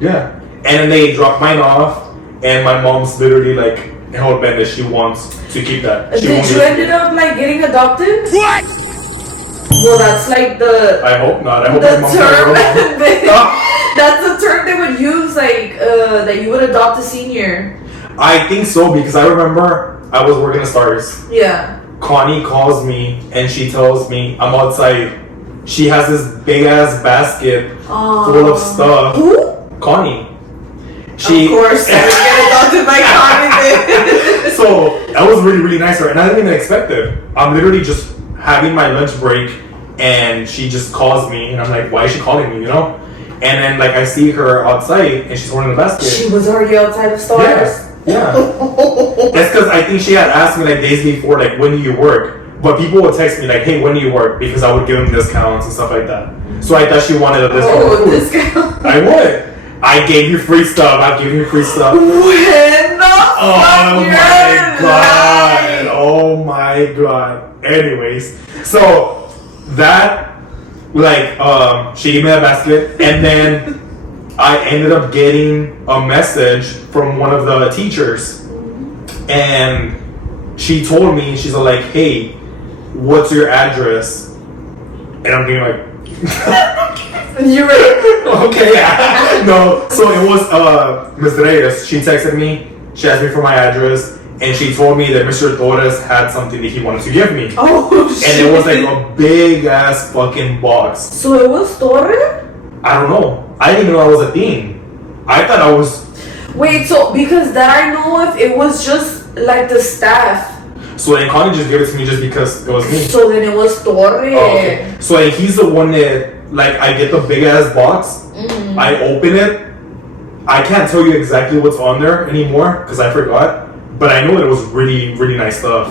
Yeah. And then they dropped mine off, and my mom's literally like hell bent that she wants to keep that. Did you ended up like getting adopted? What? Well, that's like the. I hope not. I hope the my mom's term. not. That's the term they would use, like that you would adopt a senior. I think so because I remember I was working at Stars. Yeah. Connie calls me and she tells me I'm outside. She has this big ass basket full of stuff. Who? Connie. Of course, I would get adopted by Connie. So that was really nice of her, and I didn't even expect it. I'm literally just having my lunch break, and she just calls me, and I'm like, why is she calling me? You know? And then like I see her outside, and she's holding the basket. She was already outside of Stars. Yeah. That's because I think she had asked me like days before, like when do you work? But people would text me like, hey, when do you work? Because I would give them discounts and stuff like that. So I thought she wanted a discount. Oh, discount. I would. I gave you free stuff. I've given you free stuff. When the fuck? Oh my god. Oh my god. Anyways, so that, like, she gave me that basket, and then I ended up getting a message from one of the teachers, and she told me, she's like, hey, what's your address? And I'm being like, You were okay, yeah. No, so it was Ms. Reyes. She texted me, she asked me for my address, and she told me that Mr. Torres had something that he wanted to give me. Oh shit. And it was like a big ass fucking box. So it was Torre? I don't know. I didn't even know that was a thing. I thought I was. Wait, so because that I know if it was just like the staff. So then Connie just gave it to me just because it was me. So then it was Torre. Oh, okay. So like, he's the one that, like, I get the big ass box. Mm-hmm. I open it. I can't tell you exactly what's on there anymore because I forgot. But I know that it was really, really nice stuff.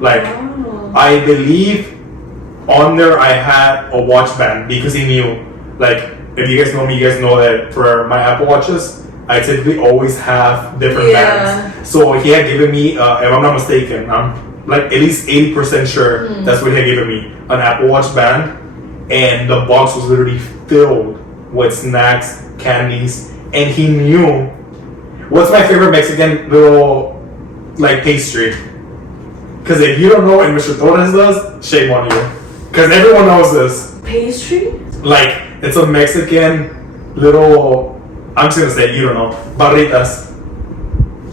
Like, Oh. I believe on there I had a watch band because he knew. Like, if you guys know me, you guys know that for my Apple Watches, I typically always have different bands. So he had given me, if I'm not mistaken, I'm like at least 80% sure that's what he had given me, an Apple Watch band. And the box was literally filled with snacks, candies, and he knew. What's my favorite Mexican little, like, pastry? Because if you don't know what Mr. Torres does, shame on you. Because everyone knows this. Pastry? Like, it's a Mexican little, I'm just gonna say it, you don't know, barritas.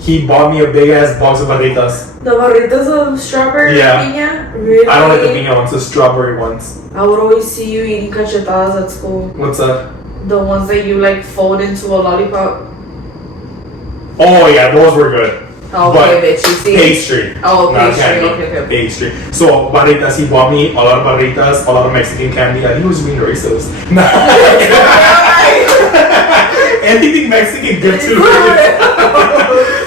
He bought me a big ass box of barritas. The barritas of strawberry piña? Really? I don't like the piña ones, the strawberry ones. I would always see you eating cachetadas at school. What's that? The ones that you like fold into a lollipop. Oh yeah, those were good. Okay, But bitch, you see? pastry. Oh, Not pastry, candy. okay. Pastry. So barritas, he bought me a lot of barritas, a lot of Mexican candy. I think he was being racist. Anything Mexican, good to me.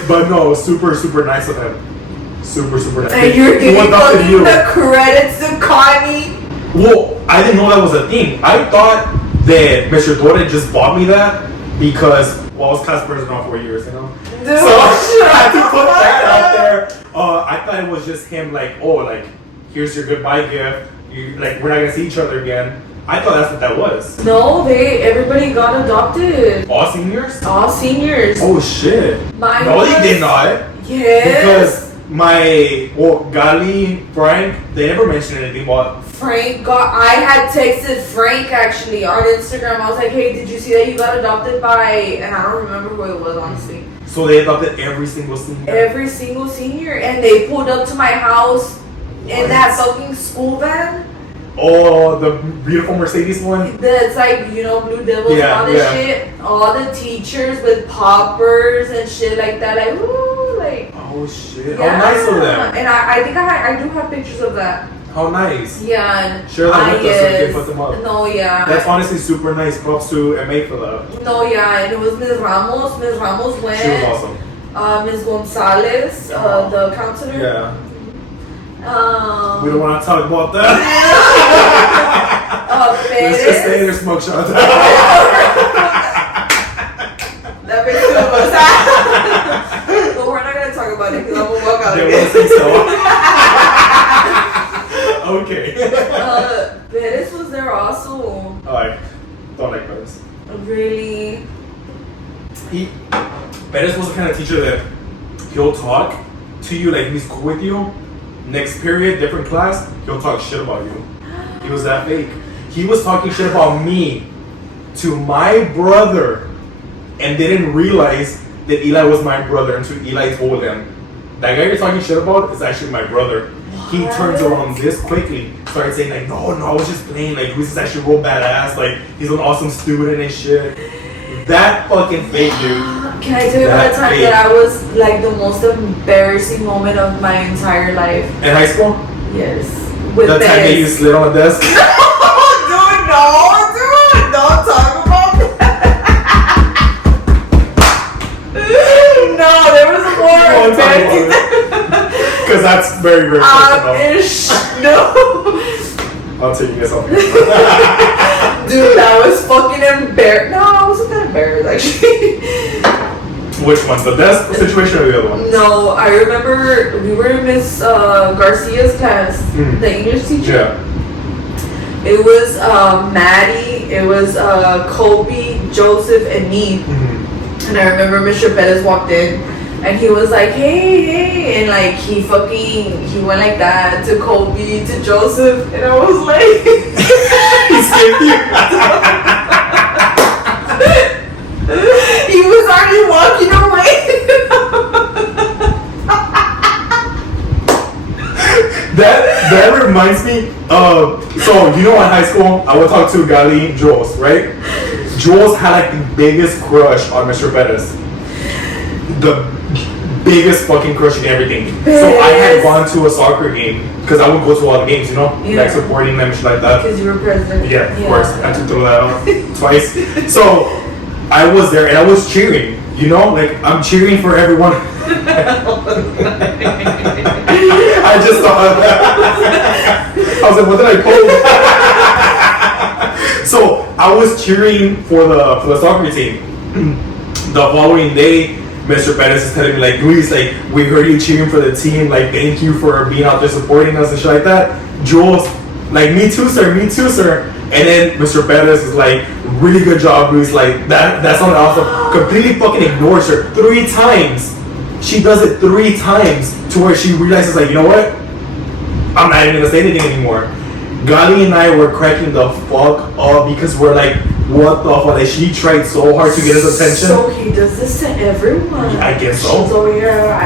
But no, super, super nice of him. Super, super nice. And you're giving What about fucking the credits to Connie? Well, I didn't know that was a thing. I thought that Mr. Torres just bought me that because, well, I was class president for 4 years, you know? Dude, So I had to put that out there. I thought it was just him, like, oh, like, here's your goodbye gift. You, like, we're not gonna see each other again. I thought that's what that was. No, everybody got adopted. All seniors? All seniors. Oh shit. Mine No, was- they did not. Yes. Because Gali, Frank, they never mentioned anything about. Frank got. I had texted Frank actually on Instagram. I was like, "Hey, did you see that you got adopted by?" And I don't remember who it was, honestly. So they adopted every single senior. Every single senior, and they pulled up to my house in that fucking school van. Oh, the beautiful Mercedes one. That's like, you know, Blue Devils and all this shit. All the teachers with poppers and shit like that. Like, ooh, like. Oh shit! How nice of them. And I think I do have pictures of that. How nice. Yeah. And Share that with us so we can put them up. No, yeah. That's honestly super nice. Props to MA for that. No, yeah, and it was Ms. Ramos. Ms. Ramos went. She was awesome. Ms. Gonzalez, the counselor. Yeah. We don't want to talk about that. Let's just stay in their smoke shot. That makes two of us. But we're not gonna talk about it because I'm gonna walk out They again. want to say so. Okay. Perez was there also. I don't like Perez. Really? Perez was the kind of teacher that he'll talk to you like he's cool with you. Next period, different class, he'll talk shit about you. He was that fake. He was talking shit about me to my brother and didn't realize that Eli was my brother until Eli told him, that guy you're talking shit about is actually my brother. He turns around this quickly, started saying like, no, I was just playing, like Luis is actually real badass, like he's an awesome student and shit. That fucking fake dude. Can I tell you about a time that I was like the most embarrassing moment of my entire life? In high school? Yes. With the time that you slid on the desk? Dude, don't talk about that. No, there was more embarrassing. Because that's very, very personal. No. I'll take you guys off. Dude, that was fucking embarrassing. No, I wasn't that embarrassed actually. Which one's the best situation or the other one? No, I remember we were in Miss Garcia's class, the English teacher. Yeah. It was Maddie, it was Kobe, Joseph, and me. And I remember Mr. Perez walked in and he was like, hey, and like he went like that to Kobe, to Joseph, and I was like, He skipped you. he was already walking away. That reminds me of, so you know in high school I would talk to Gali Jules, right? Jules had like the biggest crush on Mr. Perez. The biggest fucking crush and everything. So I had gone to a soccer game because I would go to all the games, you know, like supporting them and shit like that. Because you were president. Yeah, of course. I had to throw that out twice. So I was there and I was cheering, you know, like I'm cheering for everyone. I just thought I was like, what did I post? So I was cheering for the soccer team. The following day, Mr. Perez is telling me like, Luis, like we heard you cheering for the team, like thank you for being out there supporting us and shit like that. Jules, like me too, sir. And then Mr. Perez is like, really good job, Luis. Like that's not awesome. Completely fucking ignores her 3 times. She does it 3 times to where she realizes like, you know what? I'm not even gonna say anything anymore. Gali and I were cracking the fuck up because we're like, what the fuck? Like she tried so hard to get his attention. So he does this to everyone. I guess so. She's over here.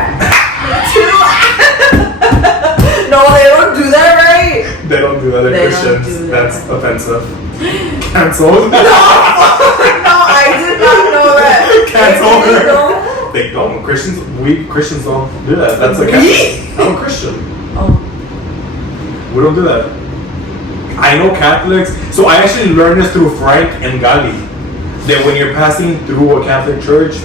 No, they don't do that, right? They don't do that. They're They Christians. don't do that. That's offensive. Cancelled. No, I did not know that. Cancel They her. don't? They don't. Christians don't do that. That's a Catholic. I'm a Christian. Oh. We don't do that. I know Catholics. So I actually learned this through Frank and Gali. That when you're passing through a Catholic church,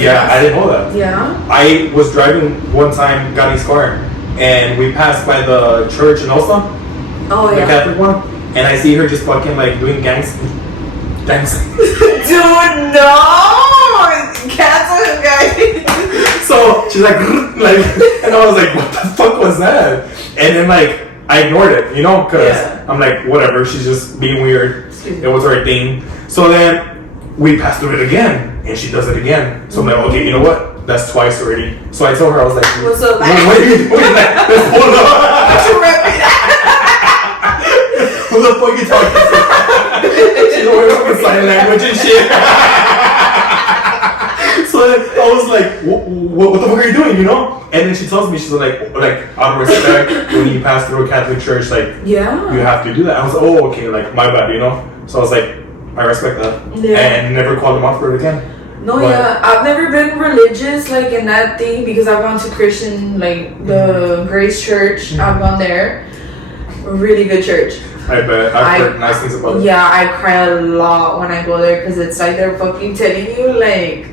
yeah, I didn't know that. Yeah. I was driving one time Gali's car, and we passed by the church in Osa, Oh the yeah. Catholic one, and I see her just fucking like doing gangs. Dude, no! Cancel him, guys. So she's like, and I was like, what the fuck was that? And then like I ignored it, you know, because I'm like, whatever, she's just being weird. It was her thing. So then we passed through it again, and she does it again. So I'm like, okay, you know what? That's twice already. So I told her, I was like, What's up? what are you doing? Like, let's hold up. Who the fuck you talking to? She's over there with sign language and shit. So then I was like, what the fuck are you doing, you know? And then she tells me, she's like out of respect, when you pass through a Catholic church, like, you have to do that. I was like, oh, okay, like, my bad, you know? So I was like, I respect that. Yeah. And never called him out for it again. No, I've never been religious, like, in that thing, because I've gone to Christian, like, the Grace Church. I've gone there. Really good church. I bet. I've heard nice things about it. Yeah, I cry a lot when I go there, because it's like they're fucking telling you, like,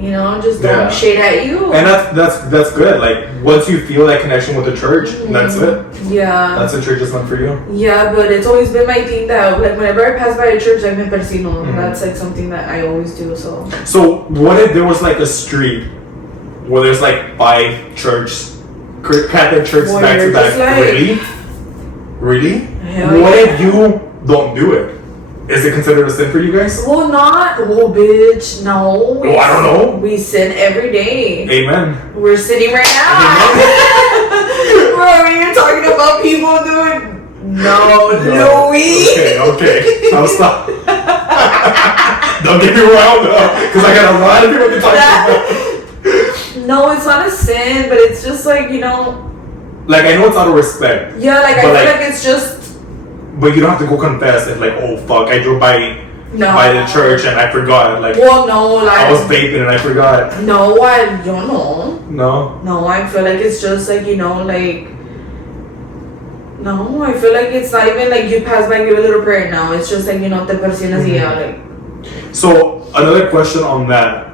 you know, just don't shade at you. And that's good. Like, once you feel that connection with the church, that's it. Yeah. That's a church that's meant for you. Yeah, but it's always been my thing that, like, whenever I pass by a church, like, me persino. That's, like, something that I always do, so. So, what if there was, like, a street where there's, like, 5 Catholic churches back to back? Like, Really? Hell What yeah. if you don't do it? Is it considered a sin for you guys? Well, bitch, no. Oh, I don't know. We sin every day. Amen. We're sitting right now. Bro, you're talking about people doing. No, Louis. Okay. I'll stop. Don't get me wrong, though, because I got a lot of people to talk about. No, it's not a sin, but it's just like, you know. Like, I know it's out of respect. Yeah, like, I feel like it's just. But you don't have to go confess if, like, oh fuck, I drove by the church and I forgot. Like, well, no, like, I was vaping and I forgot. No, I don't know. No. No, I feel like it's just like, you know, like. No, I feel like it's not even like you pass by, give a little prayer. No, it's just like, you know, te persinas y ya, like. So another question on that.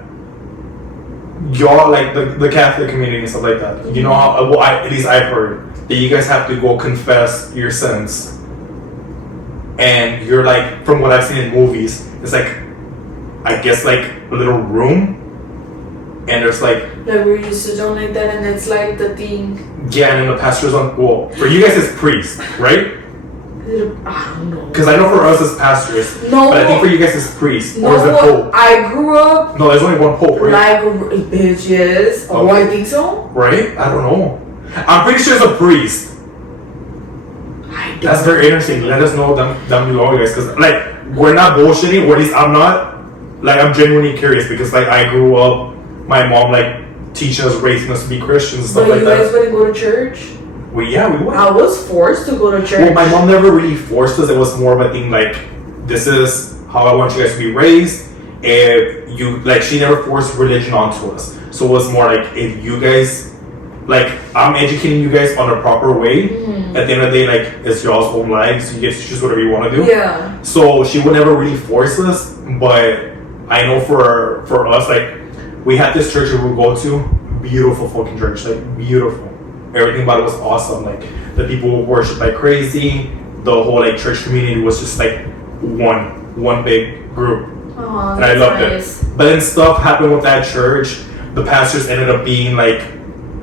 y'all, like the Catholic community and stuff like that, you know how, well, at least I've heard that you guys have to go confess your sins. And you're like, from what I've seen in movies, it's like, I guess like a little room. And there's like where you sit down like that, and it's like the thing. Yeah, and then the pastor's on. Well, for you guys it's priest, right? I don't know. Because I know for us it's pastors. No. But I think for you guys it's priest. No, or is it pope? I grew up. No, there's only one pope, right? Bitches. Oh, Okay. I think so. Right? I don't know. I'm pretty sure it's a priest. That's very interesting. Let us know down below, guys. Because like we're not bullshitting. Or at least I'm not. Like I'm genuinely curious because like I grew up. My mom like teaching us, raising us to be Christians and stuff like that. But you guys wouldn't go to church? We went. I was forced to go to church. Well, my mom never really forced us. It was more of a thing like, this is how I want you guys to be raised. If you like, she never forced religion onto us. So it was more like, if you guys, like, I'm educating you guys on a proper way. Mm-hmm. At the end of the day, like, it's y'all's own lives. You get to choose whatever you want to do. Yeah. So she would never really force us. But I know for us, like, we had this church we would go to, beautiful fucking church, like beautiful. Everything about it was awesome. Like the people would worship like crazy. The whole like church community was just like one big group, and I loved it. But then stuff happened with that church. The pastors ended up being like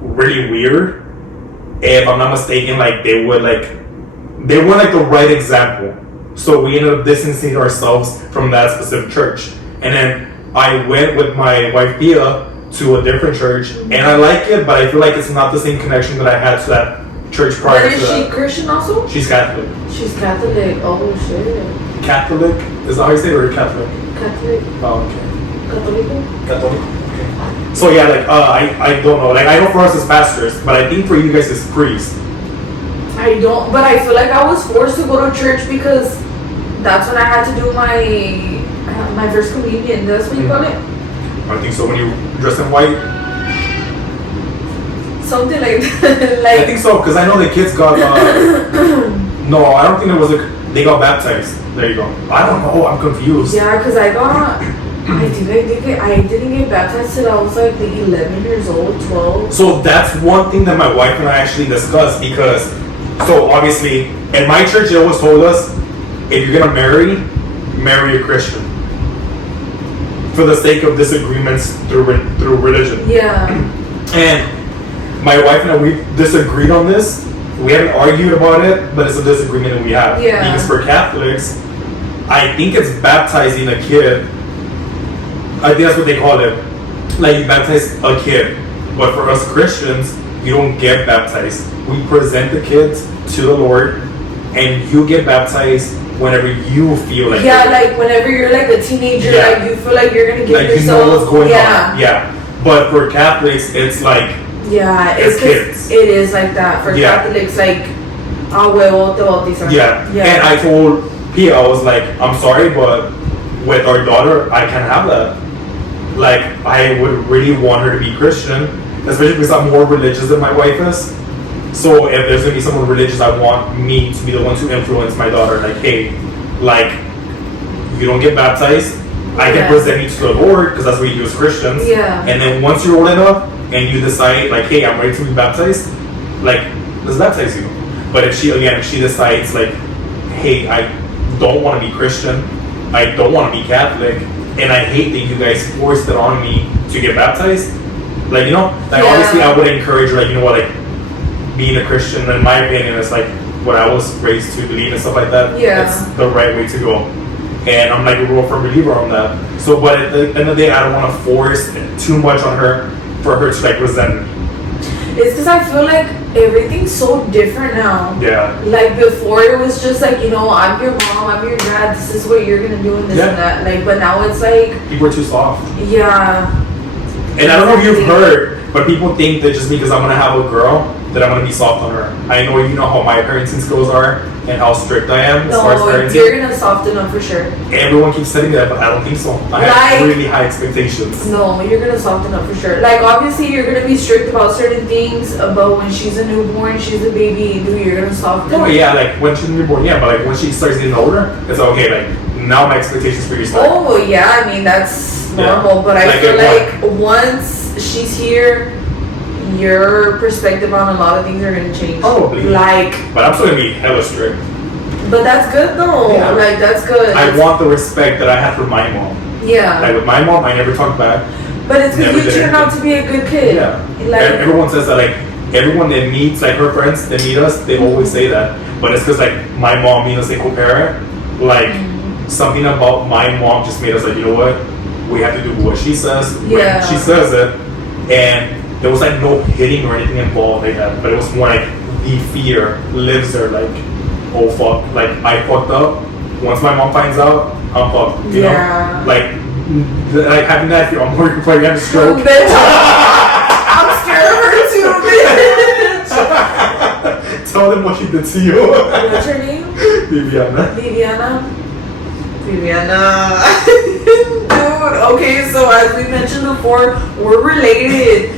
really weird. If I'm not mistaken, like they weren't like the right example. So we ended up distancing ourselves from that specific church, and then I went with my wife Pia to a different church, and I like it, but I feel like it's not the same connection that I had to that church prior to that. But is she Christian also? She's Catholic. She's Catholic. Oh shit. Catholic? Is that how you say it, or Catholic? Catholic. Oh, okay. Catholic. Catholic. Okay. So yeah, like I don't know. Like I know for us as pastors, but I think for you guys as priests. I don't, but I feel like I was forced to go to church because that's when I had to do my first communion. That's what you call it? I think so. When you dress in white. Something like that. Like I think so, because I know the kids got. No, I don't think it was they got baptized. There you go. I don't know. I'm confused. Yeah, because I didn't get baptized till I was like 11 years old, 12. So that's one thing that my wife and I actually discussed, because so obviously in my church they always told us, if you're gonna marry a Christian, for the sake of disagreements through religion. Yeah. And my wife and I, we disagreed on this. We haven't argued about it, but it's a disagreement that we have. Yeah. Because for Catholics, I think it's baptizing a kid. I think that's what they call it. Like you baptize a kid. But for us Christians, you don't get baptized. We present the kids to the Lord, and you get baptized whenever you feel like yeah, like whenever you're like a teenager, yeah. like you feel like you're gonna get like yourself. You know what's going yeah. on. Yeah. But for Catholics, it's like it's kids. It is like that. For Catholics, like huevo te bautizan. Yeah. And I told Pia, I was like, I'm sorry, but with our daughter, I can't have that. Like, I would really want her to be Christian, especially because I'm more religious than my wife is. So if there's gonna be someone religious, I want me to be the one to influence my daughter. Like, hey, like, you don't get baptized. I can present you to the Lord, because that's what we do as Christians. Yeah. And then once you're old enough and you decide, like, hey, I'm ready to be baptized, like, let's baptize you. But if she decides, like, hey, I don't want to be Christian, I don't want to be Catholic, and I hate that you guys forced it on me to get baptized, like, you know, like, obviously I would encourage her, like, you know what, like, being a Christian, in my opinion, is like what I was raised to believe and stuff like that. Yeah. It's the right way to go. And I'm like a real firm believer on that. So, but at the end of the day, I don't want to force too much on her for her to like resent me. It's because I feel like everything's so different now. Yeah. Like before, it was just like, you know, I'm your mom, I'm your dad. This is what you're gonna do and this and that. Like, but now it's like people are too soft. Yeah. And I don't know if you've heard, but people think that just because I'm gonna have a girl, that I'm gonna be soft on her. I know you know how my parenting skills are and how strict I am as far as No, parenting. you're gonna soften up for sure. Everyone keeps saying that, but I don't think so. I have really high expectations. No, you're gonna soften up for sure. Like, obviously, you're gonna be strict about certain things, but when she's a newborn, she's a baby, dude, you're gonna soften. Oh yeah, like when she's newborn, yeah, but like when she starts getting older, it's okay. Like now my expectations for you start. Oh yeah, I mean that's normal, but I Like feel like once she's here, your perspective on a lot of things are gonna change. Probably. Like, but I'm still gonna be hella strict. but that's good though. Yeah. Like that's good. I want the respect that I had for my mom. Yeah. Like with my mom, I never talked back. But it's because Never you did turn out to be a good kid. Yeah. Like, Everyone says that, like everyone that meets like her friends that meet us, they always say that. But it's because like my mom made us a co-parent. Like something about my mom just made us like, you know what? We have to do what she says when she says it. And there was like no hitting or anything involved like that. But it was more like the fear lives there. Like, oh fuck, like I fucked up. Once my mom finds out, I'm fucked. You know, like having that fear, I'm worried before you have a stroke. Bitch, I'm scared of her too, bitch. Tell them what she did to you. What's her name? Viviana. Viviana. Dude, okay, so as we mentioned before, we're related.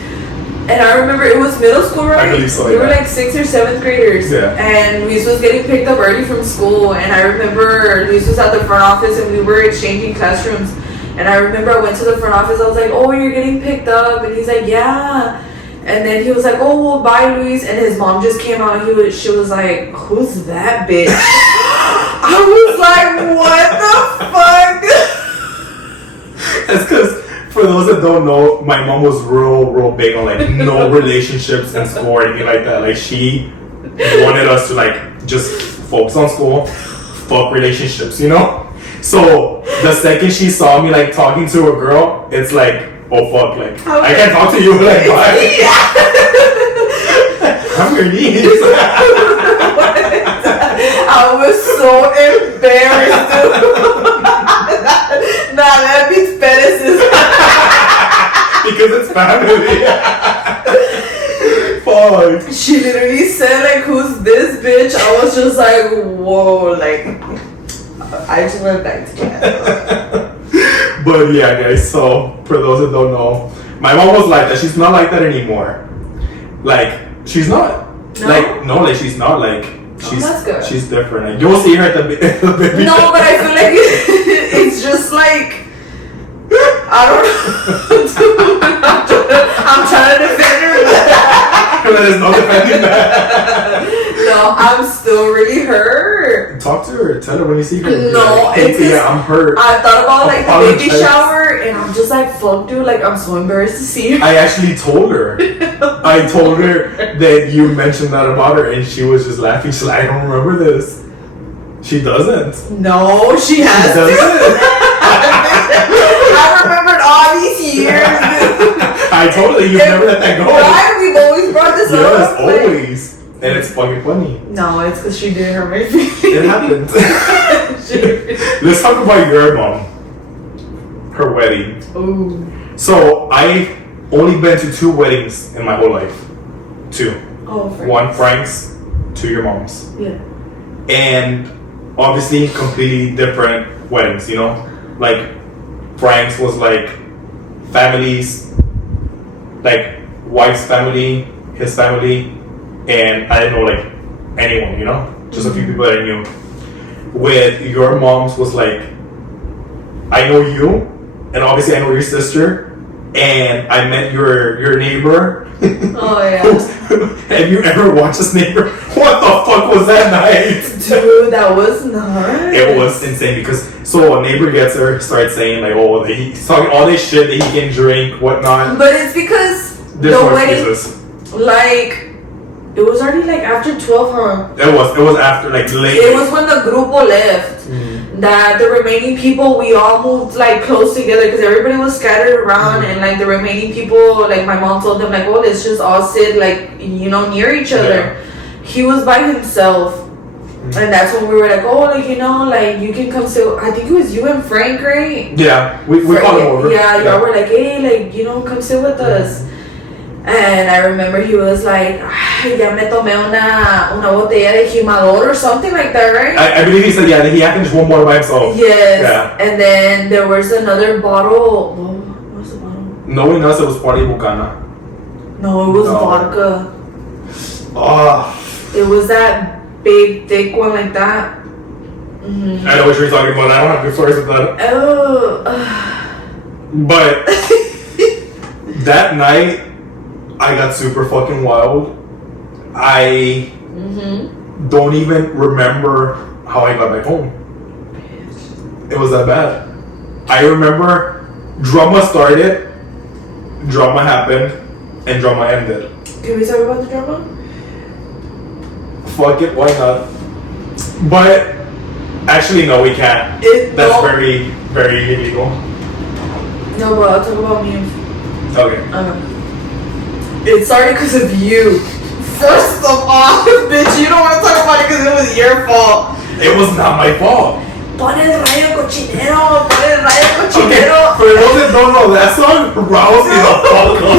And I remember it was middle school, right? I believe so, we were like 6th or 7th graders. Yeah. And Luis was getting picked up early from school. And I remember Luis was at the front office and we were exchanging classrooms. And I remember I went to the front office. I was like, oh, you're getting picked up. And he's like, yeah. And then he was like, oh, well, bye, Luis. And his mom just came out. She was like, who's that bitch? I was like, what the fuck? That's because, for those that don't know, my mom was real big on like no relationships in school or anything like that. Like she wanted us to like just focus on school, fuck relationships, you know? So the second she saw me like talking to a girl, it's like, oh fuck, like I can't talk to you, like bye. I'm your niece. I was so embarrassed, dude. Nah, that beats fetishes. Because it's family. Fuck. She literally said like, who's this bitch? I was just like, whoa, like I just went back to Canada. But yeah, guys, so for those that don't know, my mom was like that. She's not like that anymore. Like, she's not. No? Like, no, like, she's not like. That's good. She's different. Like, you'll see her at the baby. No, but I feel like it's just like, I don't know. I'm trying to defend her. There's no defending that. No, I'm still really hurt. Talk to her. Tell her when you see her. No, like, it's yeah, I'm hurt. I thought about like the baby Apologize. shower, and I'm just like, fuck, dude. Like, I'm so embarrassed to see her. I actually told her. I told her that you mentioned that about her, and she was just laughing. She's like, I don't remember this. She doesn't. No, she has She to. doesn't. I remembered all these years. I told her you've never let that go. Right? We've always brought this Yes, up. Like, always. And it's fucking funny. no, it's because she didn't hurt my feelings. It happened. Let's talk about your mom. Her wedding. Ooh. So I've only been to 2 weddings in my whole life. 2. Oh, Frank. One Frank's, 2 your mom's. Yeah. And obviously completely different weddings, you know? Like Frank's was like families, like wife's family, his family, and I didn't know like anyone, you know? Just a few people that I knew. With your mom's was like, I know you, and obviously I know your sister, and I met your neighbor. Oh yeah. Have you ever watched this neighbor? What the fuck was that night? Dude, that was nuts. It was insane because so a neighbor gets her, starts saying like, oh, he's talking all this shit that he can drink, whatnot. But it's because There's the no wedding, excuses. like, it was already like after 12, huh? It was after like late. It was when the grupo left. That the remaining people, we all moved like close together because everybody was scattered around, and like the remaining people, like my mom told them like, oh, let's just all sit like, you know, near each other. Yeah. He was by himself, and that's when we were like, oh, like, you know, like you can come sit. I think it was you and Frank, right? Yeah, we called him over. Yeah, y'all were like, hey, like, you know, come sit with us. And I remember he was like, "Ay, ya me tomé una botella de jimador," or something like that, right? I believe he said, yeah, that he had just one more by himself. Yes. Yeah. And then there was another bottle. What was the bottle? Knowing us, it was probably Bucana. No, it was No. vodka. Oh, It was that big, thick one like that. Mm-hmm. I know what you're talking about. I don't have good stories with that. Oh. But that night, I got super fucking wild. I don't even remember how I got back home. It was that bad. I remember drama started, drama happened, and drama ended. Can we talk about the drama? Fuck it, why not? But actually, no, we can't. That's No. very, very illegal. No, but I'll talk about me. Okay. It started because of you. First of all, bitch, you don't want to talk about it because it was your fault. It was not my fault. Pon el rayo cochinero, pon el rayo Okay, cochinero. for those that don't know that song, Rouse is a fuck up.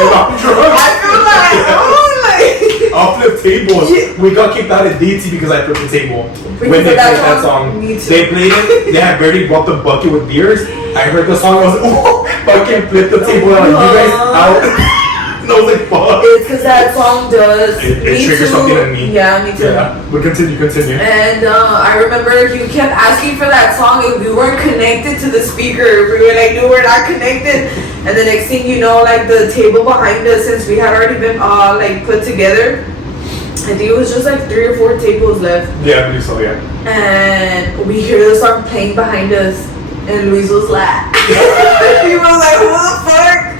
If I'm drunk, I feel like, I'll flip tables. Yeah. We got kicked out of DT because I flipped the table. Because When they of that played that song? song, Me too. they played it. They had barely brought the bucket with beers. I heard the song. I was like, oh, fucking flip the table. I'm like, you guys out. And I was like, fuck. it's because that song does. It Me triggers too. something in me. Yeah, me too. Yeah, but continue. And I remember you kept asking for that song if we weren't connected to the speaker. We were like, no, we're not connected. And the next thing you know, like the table behind us, since we had already been like put together, I think it was just like 3 or 4 tables left. Yeah, I believe so, yeah. And we hear the song playing behind us, and Luis was like, he was like, who the fuck?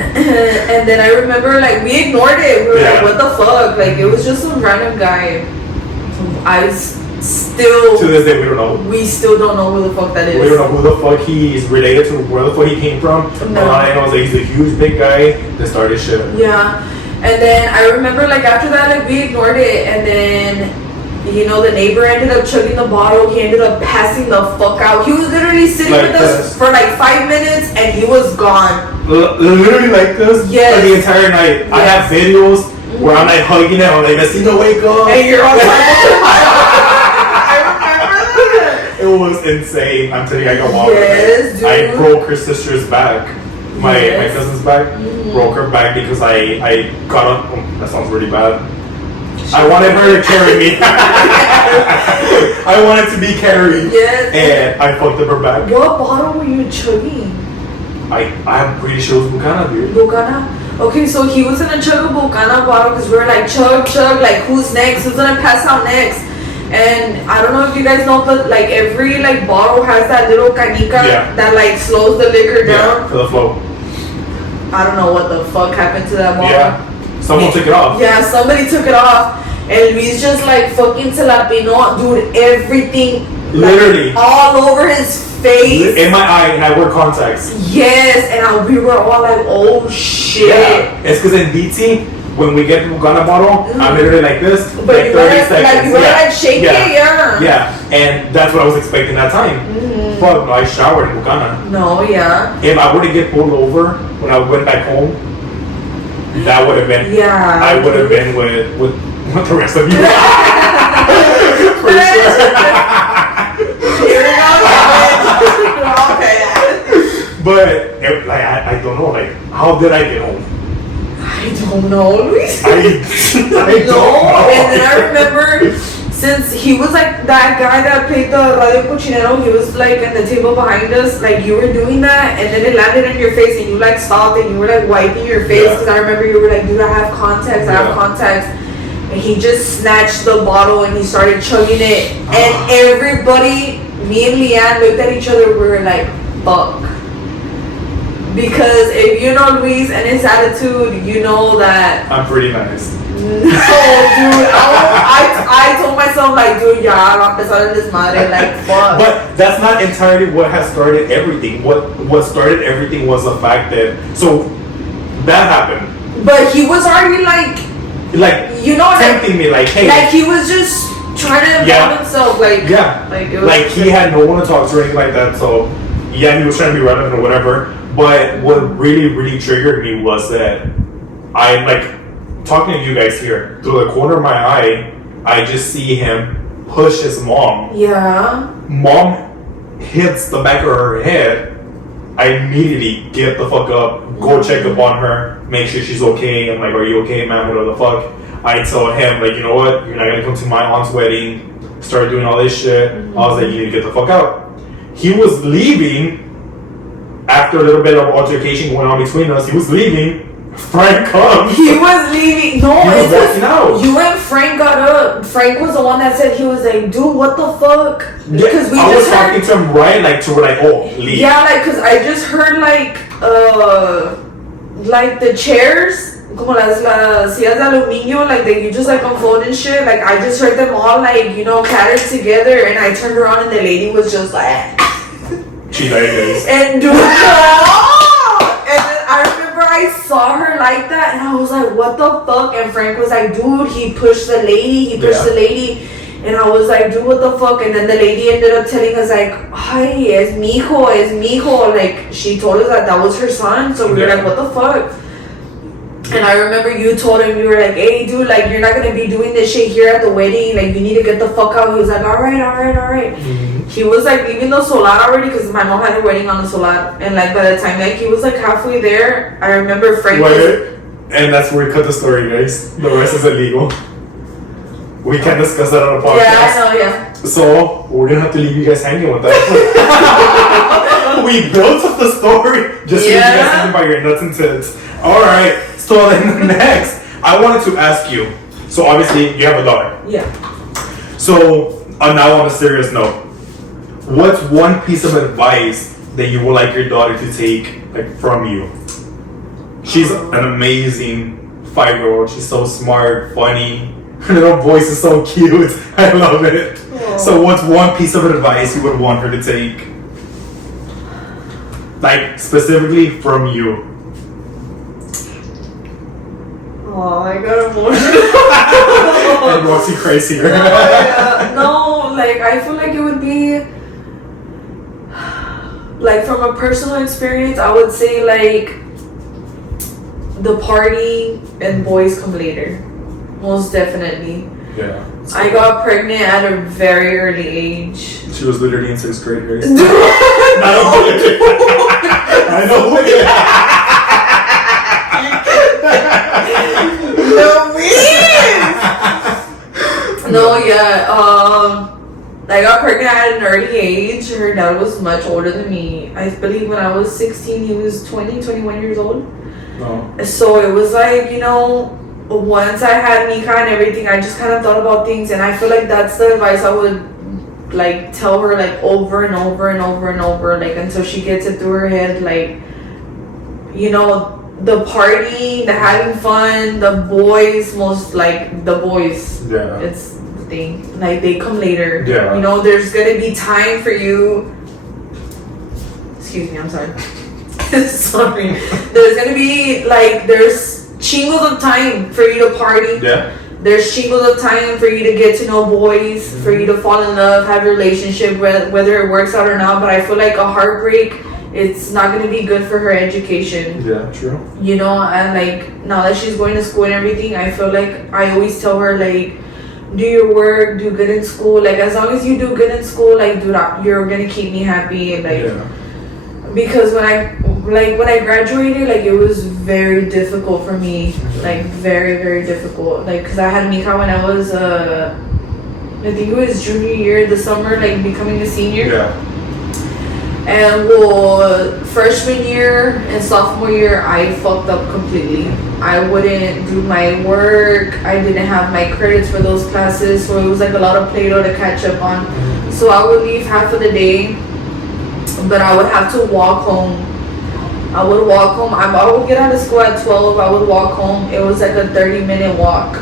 And then I remember like we ignored it. We were like, what the fuck? Like it was just some random guy. Still To this day, we don't know. we still don't know who the fuck that is. We don't know who the fuck he's related to, where the fuck he came from. No. All I know is that he's a huge big guy that started shit. Yeah. And then I remember like after that, like we ignored it, and then you know the neighbor ended up chugging the bottle. He ended up passing the fuck out. He was literally sitting Like with us this. for like 5 minutes, and he was gone. Literally like this Yes. for the entire night. I have videos where I'm like hugging him. I'm like, Vecino, wake up. And you're on I remember that. It was insane. I'm telling you, I got wild. Yes, dude. I broke her sister's back. My Yes. cousin's back. Broke her back because I got up. Oh, that sounds really bad. I wanted her to carry me. I wanted to be carried. Yes. And I fucked up her back. What bottle were you chugging? I'm pretty sure it was Bucana, dude. Bucana? Okay, so he was gonna chug a Bucana bottle because we were like, chug, like who's next? Who's gonna pass out next? And I don't know if you guys know, but like every like bottle has that little canica that like slows the liquor down. Yeah, for the flow. I don't know what the fuck happened to that bottle. Yeah. Someone took it off. Yeah, somebody took it off. And Luis just like fucking se la pinó, dude, everything. Literally. Like, all over his face. In my eye, and I wear contacts. Yes, and we were all like, oh shit. Yeah. It's because in DT, when we get the Bucana bottle, I'm literally like this. But like you 30 wanna, seconds. like, you wanna like shake it, yeah. Yeah, and that's what I was expecting that time. Fuck, no, I showered in Bucana. No, yeah. If I were to get pulled over when I went back home, that would have been. Yeah. I would have been with the rest of you. For sure. Here we go. Okay. But like I don't know, like how did I get home? I don't know, Luis. I don't know. And then I remember, since he was like that guy that played the Radio Cochinero, he was like at the table behind us, like you were doing that, and then it landed on your face, and you like stopped, and you were like wiping your face, because I remember you were like, dude, I have contacts, and he just snatched the bottle, and he started chugging it, and everybody, me and Leanne looked at each other, we were like, fuck. Because if you know Luis and his attitude, you know that I'm pretty nice. no, dude. I told myself like, dude, ya va a empezar el desmadre, like, fuck. But that's not entirely what has started everything. What started everything was the fact that that happened. But he was already like you know, tempting me, like, hey, like he was just trying to involve himself, like yeah, like it was like he had no one to talk to or anything like that. So yeah, he was trying to be relevant or whatever. But what really triggered me was that I like talking to you guys here through the corner of my eye. I just see him push his mom. Yeah. Mom hits the back of her head. I immediately get the fuck up, go check up on her, make sure she's okay. I'm like, are you okay, man? Whatever the fuck. I tell him, like, you know what? You're not gonna come to my aunt's wedding. Start doing all this shit. I was like, you need to get the fuck out. He was leaving after a little bit of altercation going on between us. He was leaving. Frank comes. He was leaving. No, He was it's walking out. you and Frank got up. Frank was the one that said, he was like, dude, what the fuck? Because we I was just talking to him right, like, to like, oh, leave. Yeah, like, cause I just heard like the chairs, como las sillas de aluminio, like that you just like unfold and shit. Like I just heard them all like, you know, clattered together, and I turned around and the lady was just like, She like this. and dude, no! And then I remember I saw her like that, and I was like, what the fuck? And Frank was like, dude, he pushed the lady, the lady. And I was like, dude, what the fuck? And then the lady ended up telling us like, ay, es mi hijo. Like, she told us that was her son. So we were like, what the fuck? And I remember you told him, you were like, hey, dude, like, you're not going to be doing this shit here at the wedding. Like, you need to get the fuck out. He was like, all right. He was like leaving the solar already because my mom had a wedding on the solar. And like, by the time like he was like halfway there, I remember Frank and that's where we cut the story, guys. The rest is illegal. We can't discuss that on a podcast. Yeah, I know, yeah. So we're gonna have to leave you guys hanging with that. We built up the story just to leave you guys hanging by your nuts and tits. Alright, so then next, I wanted to ask you. So obviously you have a daughter. Yeah. So now on a serious note, what's one piece of advice that you would like your daughter to take like from you? She's an amazing 5-year-old. She's so smart, funny. Her little voice is so cute. I love it. Aww. So what's one piece of advice you would want her to take? Like, specifically from you. Oh, I got emotional. And Roxy crazier. No, like, I feel like it would be... Like, from a personal experience, I would say, like... The party and boys come later. Most definitely. Yeah. I got pregnant at a very early age. She was literally in 6th grade, guys. No. I know. No, yeah. I got pregnant at an early age. Her dad was much older than me. I believe when I was 16, he was 21 years old. No. So it was like, you know, once I had Mika and everything, I just kind of thought about things, and I feel like that's the advice I would like tell her like over and over, like until she gets it through her head, like, you know, the party, the having fun, the boys, Yeah. it's the thing, like they come later. Yeah. You know, there's gonna be time for you. Excuse me, I'm sorry. Sorry. There's gonna be like there's chingos of time for you to party. Yeah. There's chingos of time for you to get to know boys, for you to fall in love, have a relationship, whether it works out or not. But I feel like a heartbreak, it's not gonna be good for her education. Yeah, true. You know, and like now that she's going to school and everything, I feel like I always tell her like, do your work, do good in school. Like as long as you do good in school, like dude, you're gonna keep me happy. And like, because when I graduated, like it was very difficult for me, like very, very difficult. Like, cause I had Mika when I was, I think it was junior year, the summer, like becoming a senior. Yeah. And well, freshman year and sophomore year, I fucked up completely. I wouldn't do my work. I didn't have my credits for those classes, so it was like a lot of Play-Doh to catch up on. So I would leave half of the day, but I would have to walk home. I would walk home. I would get out of school at 12. I would walk home. It was like a 30-minute walk.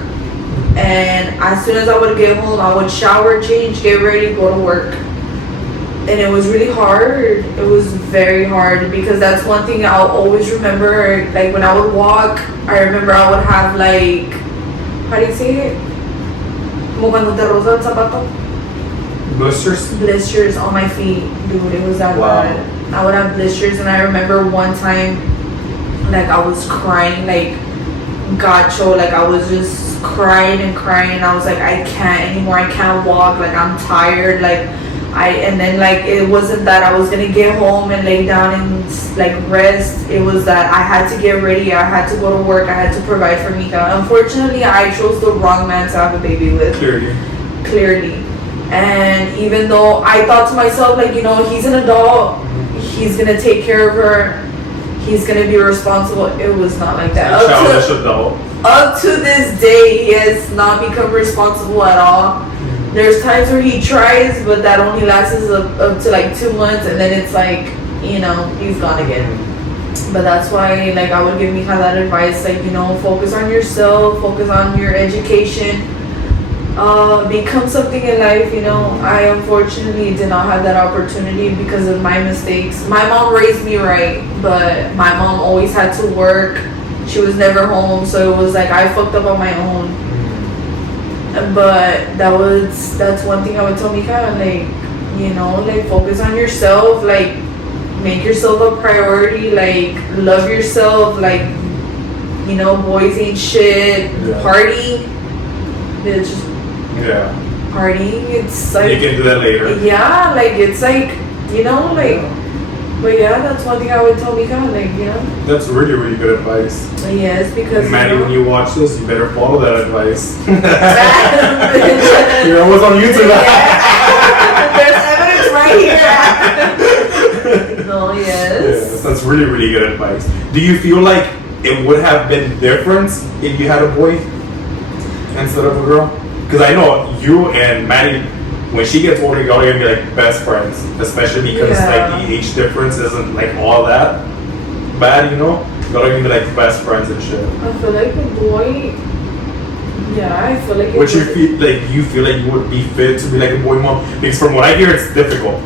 And as soon as I would get home, I would shower, change, get ready, go to work. And it was really hard. It was very hard because that's one thing I'll always remember. Like when I would walk, I remember I would have like, how do you say it? Como cuando te roza el zapato? Blisters? Blisters on my feet. Dude, it was that bad. I would have blisters, and I remember one time, like I was crying, like gacho, like I was just crying and crying. I was like, I can't anymore. I can't walk. Like I'm tired. And then like it wasn't that I was gonna get home and lay down and like rest. It was that I had to get ready. I had to go to work. I had to provide for Mika. Unfortunately, I chose the wrong man to have a baby with. Clearly. And even though I thought to myself, like, you know, he's an adult. He's gonna take care of her. He's gonna be responsible. It was not like that. Up to this day, he has not become responsible at all. There's times where he tries, but that only lasts up to like 2 months, and then it's like, you know, he's gone again. But that's why, like, I would give Mika that advice, like, you know, focus on yourself, focus on your education, become something in life. You know, I unfortunately did not have that opportunity because of my mistakes. My mom raised me right, but my mom always had to work. She was never home, so it was like I fucked up on my own. But that's one thing I would tell Mika, like, you know, like focus on yourself, like make yourself a priority, like love yourself, like, you know, boys ain't shit. Partying, bitch. Yeah. Partying, it's like you can do that later. Yeah, like it's like, you know, like. But yeah, that's one thing I would tell Mika, like, you know. That's really, really good advice. Yes, because Maddie, you know, when you watch this, you better follow that advice. You're almost on YouTube. There's evidence right here. No, yes. That's really, really good advice. Do you feel like it would have been different if you had a boy instead of a girl? Because I know you and Maddie, when she gets older, y'all are gonna be like best friends, especially because like the age difference isn't like all that bad, you know. Y'all are gonna be like best friends and shit. I feel like a boy. Yeah, I feel like. What you feel like you would be fit to be like a boy mom? Because from what I hear, it's difficult.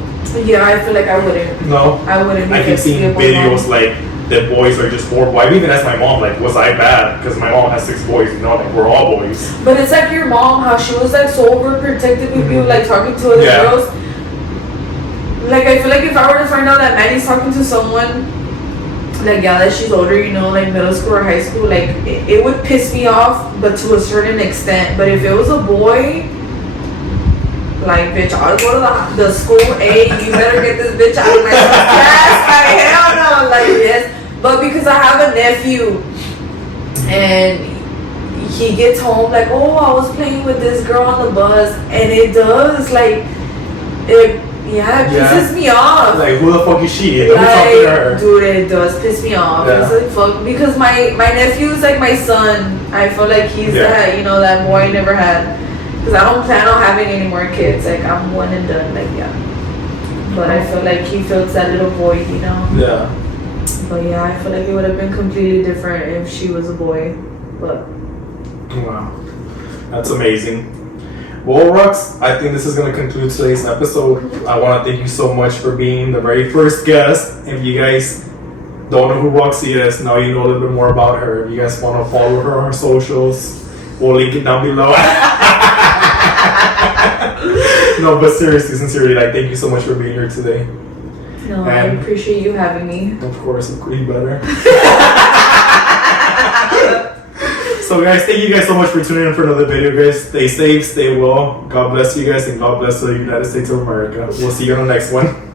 Yeah, I feel like I wouldn't. No, I wouldn't. I keep seeing videos like that boys are just horrible. I even asked my mom, like, was I bad? Because my mom has 6 boys, you know, like we're all boys. But it's like your mom, how she was like so overprotective with you, like talking to other girls. Like I feel like if I were to find out that Maddie's talking to someone, like that she's older, you know, like middle school or high school, like it would piss me off, but to a certain extent. But if it was a boy, like, bitch, I'll go to the school, hey, you better get this bitch out of my house. Yes, like, hell no, like, yes. But because I have a nephew, and he gets home, like, oh, I was playing with this girl on the bus, and it does, like, it pisses me off. Like, who the fuck is she? Like, dude, it does piss me off. It's like, fuck, because my nephew is like my son. I feel like he's that, you know, that boy I never had. Because I don't plan on having any more kids. Like, I'm one and done. Like, But I feel like he fills that little void, you know? Yeah. But yeah, I feel like it would have been completely different if she was a boy. But. Wow. That's amazing. Well, Rox, I think this is going to conclude today's episode. I want to thank you so much for being the very first guest. If you guys don't know who Roxy is, now you know a little bit more about her. If you guys want to follow her on her socials, we'll link it down below. No, but seriously, sincerely, like, thank you so much for being here today. No, I appreciate you having me. Of course, it could be better. So guys, thank you guys so much for tuning in for another video, guys. Stay safe, stay well. God bless you guys, and God bless the United States of America. We'll see you on the next one.